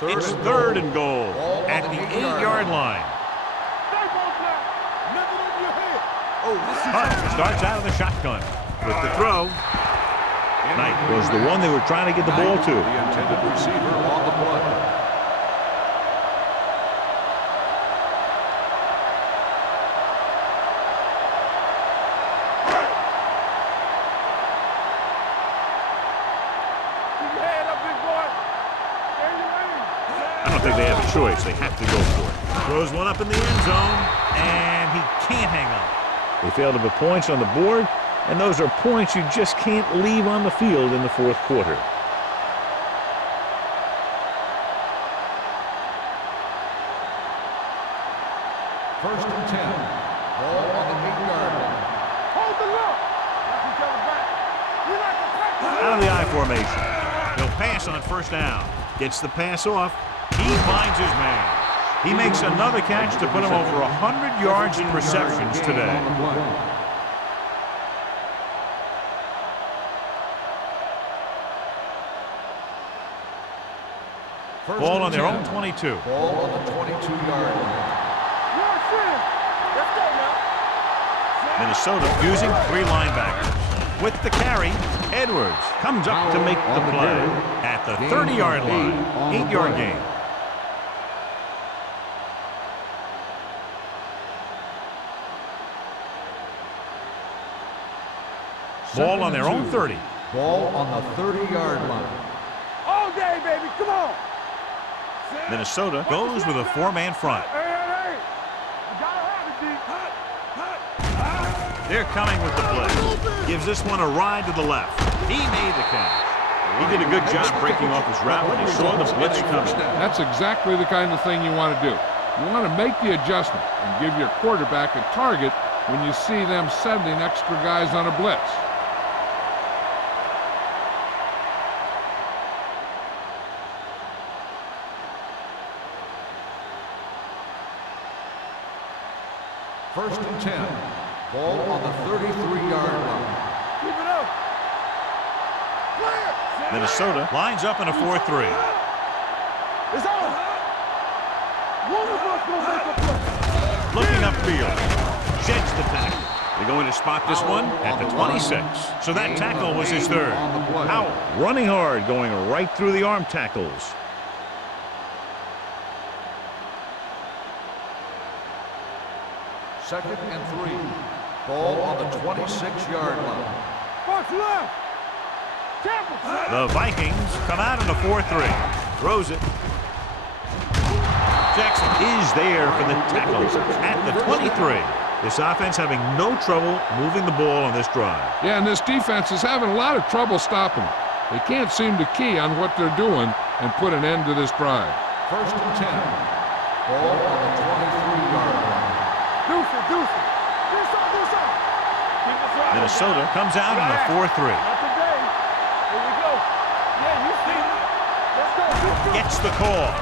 It's third and goal at the 8-yard line. Hunt starts out of the shotgun with the throw. Knight was the one they were trying to get the ball to. The intended receiver on the play. I don't think they have a choice. They have to go for it. Throws one up in the end zone, and he can't hang on. They failed to put points on the board, and those are points you just can't leave on the field in the fourth quarter. First and 10. Ball on the 8-yard line. Hold the look. Out of the I formation. He'll pass on first down. Gets the pass off. He finds his man. He makes another catch to put him over 100 yards in receptions today. Ball on their own 22. Ball on the 22-yard line. Minnesota using 3 linebackers. With the carry, Edwards comes up to make the play at the 30-yard line. 8-yard gain. Ball on their own 30. Ball on the 30-yard line. All day, baby. Come on. Minnesota goes with a 4-man front. Hey. You gotta have it, D. They're coming with the blitz. Gives this one a ride to the left. He made the catch. He did a good job breaking off his route when he saw the blitz coming. That's exactly the kind of thing you want to do. You want to make the adjustment and give your quarterback a target when you see them sending extra guys on a blitz. First and 10. Ball on the 33-yard line. Keep it up. Clear. Minnesota lines up in a 4-3. It's on. One of us gonna make a play. Looking upfield. Sheds the tackle. They're going to spot this one at the 26. So that tackle was his third. Howell running hard, going right through the arm tackles. Second and 3. Ball on the 26-yard line. Box left. Tampa. The Vikings come out in a 4-3. Throws it. Jackson is there for the tackle at the 23. This offense having no trouble moving the ball on this drive. Yeah, and this defense is having a lot of trouble stopping them. They can't seem to key on what they're doing and put an end to this drive. First and 10. Ball on the 23-yard line. Deuce it. Do something. Minnesota comes out in a 4-3. Not today. Here we go. Yeah, you see. Let's go. Gets the call.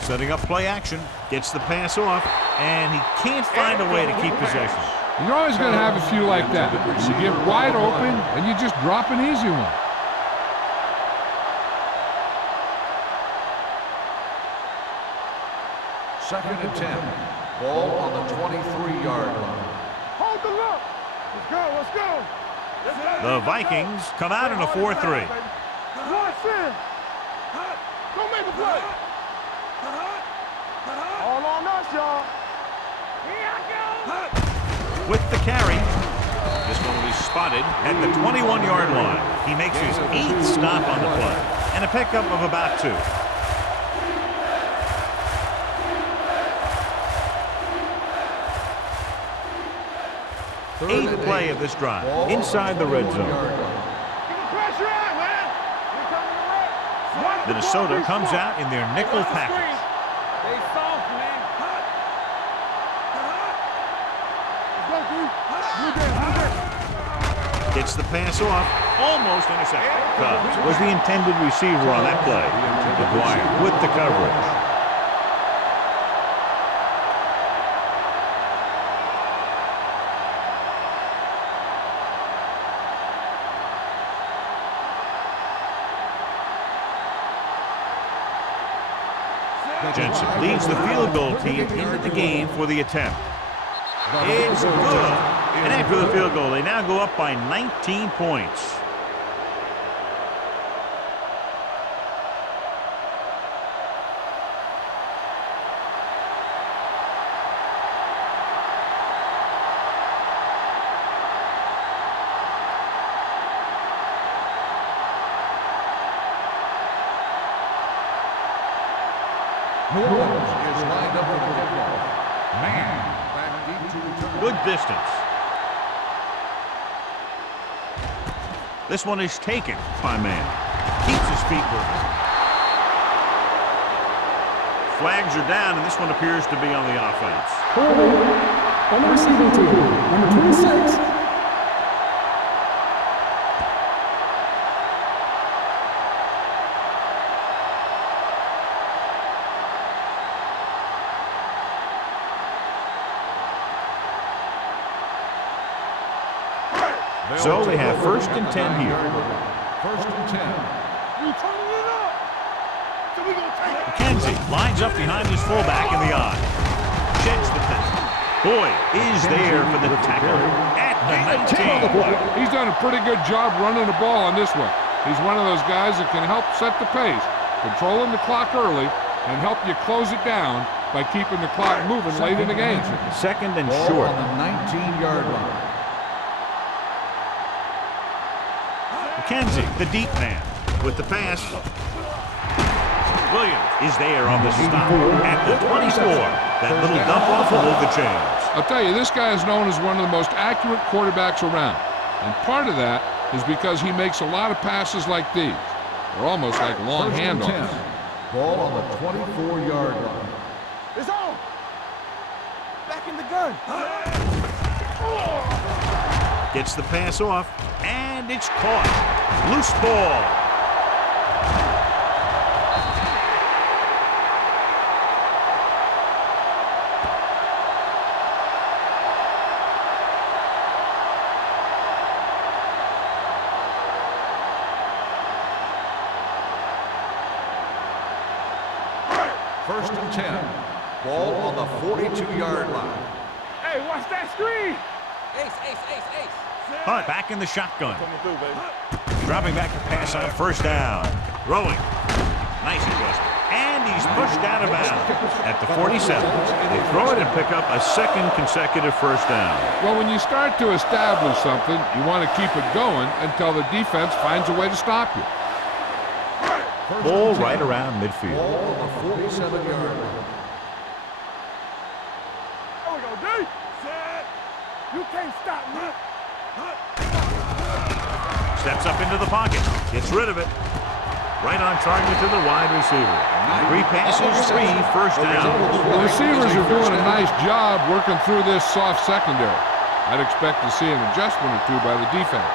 Setting up play action. Gets the pass off. And he can't find a way to keep possession. You're always going to have a few like that. You get wide open and you just drop an easy one. Second and 10. Ball on the 23-yard line. Hold the look. Let's go. The Vikings come out in a 4-3. Rush in. Don't make a play. All on us, y'all. Here I go. With the carry. This one will be spotted at the 21-yard line. He makes his 8th stop on the play. And a pickup of about 2. 8th play of this drive, inside the red zone. Pressure out, man. Minnesota comes out in their nickel package. They soft, man. Gets the pass off, almost intercepted. Cubs was the intended receiver on that play. McGuire with the coverage. Jensen leads the field goal team into the game for the attempt. It's good. And after the field goal, they now go up by 19 points. Is lined up for the kickoff. Man, back deep to return. Good distance. This one is taken by man. Keeps his feet moving. Flags are down, and this one appears to be on the offense. Holding on the receiving team, number 26. So they have 1st and 10 here. 1st and 10. You turning it up. So we gonna take it. McKenzie lines up behind his fullback in the eye. Checks the pass. Boyd is there for the tackle at the 19. He's done a pretty good job running the ball on this one. He's one of those guys that can help set the pace, controlling the clock early, and help you close it down by keeping the clock moving late in the game. 2nd and Ball short. on the 19-yard line. McKenzie, the deep man, with the pass. Williams is there on the stop at the 24. That little dump off will hold the chains. I'll tell you, this guy is known as one of the most accurate quarterbacks around. And part of that is because he makes a lot of passes like these. They're almost like long 1st and 10. handoffs. Ball on the 24-yard line. It's on. Back in the gun. Gets the pass off, and it's caught. Loose ball. First and 10. Ball on the 42-yard line. Hey, watch that screen. Hunt back in the shotgun. Dropping back to pass on 1st down. Throwing. Nice adjustment. And he's pushed out of bounds at the 47. They throw it and pick up a 2nd consecutive 1st down. Well, when you start to establish something, you want to keep it going until the defense finds a way to stop you. Ball right around midfield. Ball on the 47-yard line. There we go, D. Set. You can't stop me. Steps up into the pocket. Gets rid of it. Right on target to the wide receiver. 3 passes, 3 first downs. The receivers are doing a nice job working through this soft secondary. I'd expect to see an adjustment or two by the defense.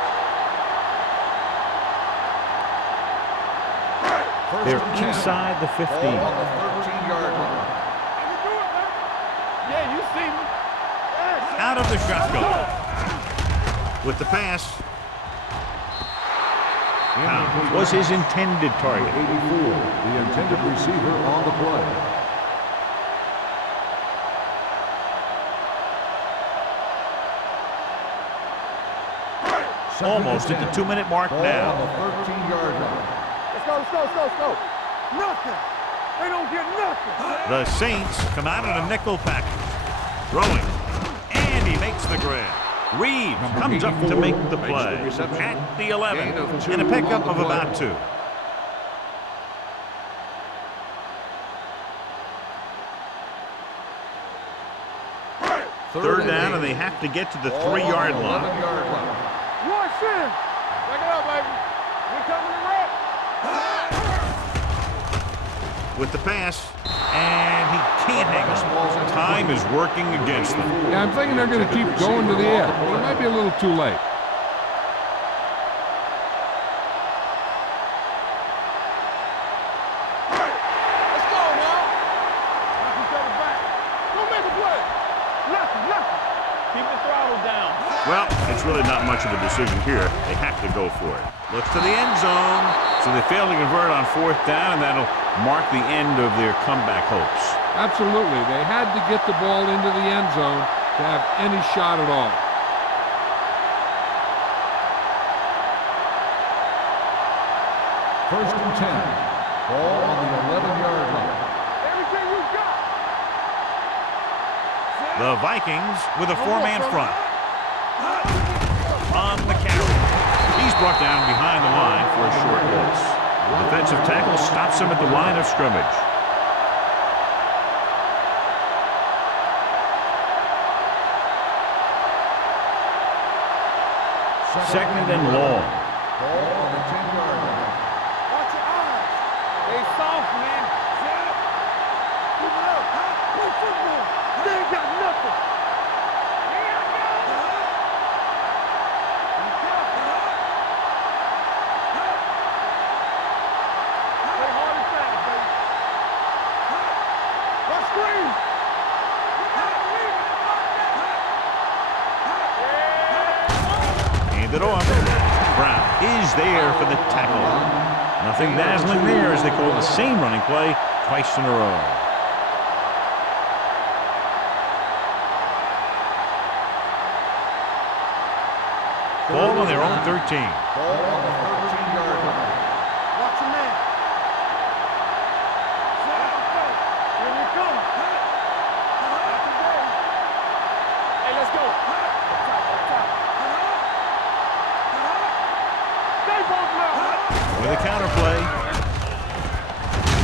They're inside the 15. Ball on the 13-yard line. You do it, man. Yeah, you see me. Out of the shotgun. With the pass. Pound was his intended target. 84, the intended receiver on the play. Almost at the 2-minute mark Ball now. on the 13-yard line. Let's go, let's go, let's go, let's go. Nothing. They don't get nothing. The Saints come out in a nickel package. Throwing. And he makes the grab. Reed comes up to make the play at the 11. And a pickup of about 2. Third down, and they have to get to the 3-yard line. 11-yard line. Watch him. Back it up, baby. We coming to wreck. With the pass, and he can't hang on. Time is working against them. Yeah, I'm thinking they're going to keep going to the air, but it might be a little too late. Let's go now. Knock each other back. Go make a play. Knock him, knock him. Keep the throttle down. Well, it's really not much of a decision here. They have to go for it. Looks to the end zone. So they fail to convert on 4th down, and that'll mark the end of their comeback hopes. Absolutely. They had to get the ball into the end zone to have any shot at all. First and 10. Ball on the 11-yard line. Everything you got. The Vikings with a 4-man front. On the carry. He's brought down behind the line for a short loss. The defensive tackle stops him at the line of scrimmage. Second and long. Ball on the 10-yard line. Watch your eyes. They soft, man. Keep it up. Play football. They ain't got nothing. Here I go. Be careful. Play hard and fast, baby. Let's scream. Hand it off. Brown is there for the tackle. Nothing dazzling there as they call the same running play twice in a row. Ball on their own 13. Ball on the 13-yard line. Watch your man. Here we come. Not today. Hey, let's go. Up top. Stay both now. With a counter play.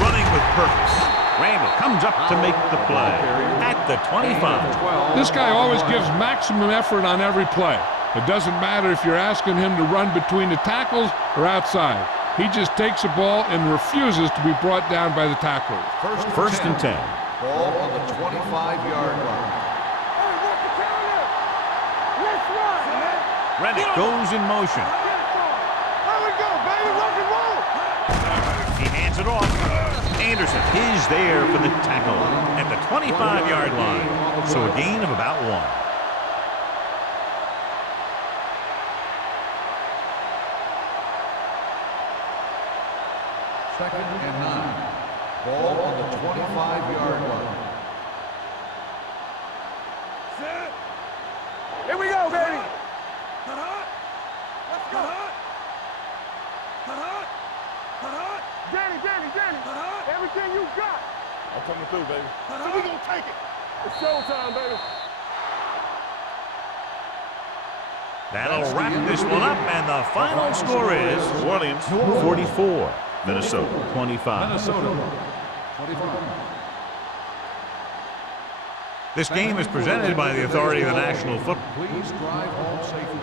Running with purpose. Randall comes up to make the play at the 25. This guy always gives maximum effort on every play. It doesn't matter if you're asking him to run between the tackles or outside. He just takes the ball and refuses to be brought down by the tackler. First and 10. Ball on the 25-yard line. Hey, work the counter. Let's run, man. Reddick goes in motion. There we go, baby. Rock and roll. He hands it off. Anderson is there for the tackle at the 25-yard line. So a gain of about 1. Second and 9. Ball on the 25-yard line. Here we go, baby. Let's go. Danny. Everything you got. I'm coming through, baby. So we gonna take it. It's showtime, baby. That'll wrap this one up, and the final score is New Orleans 44, Minnesota 25. Minnesota 25. This game is presented by the authority of the National Football. Please drive home safely.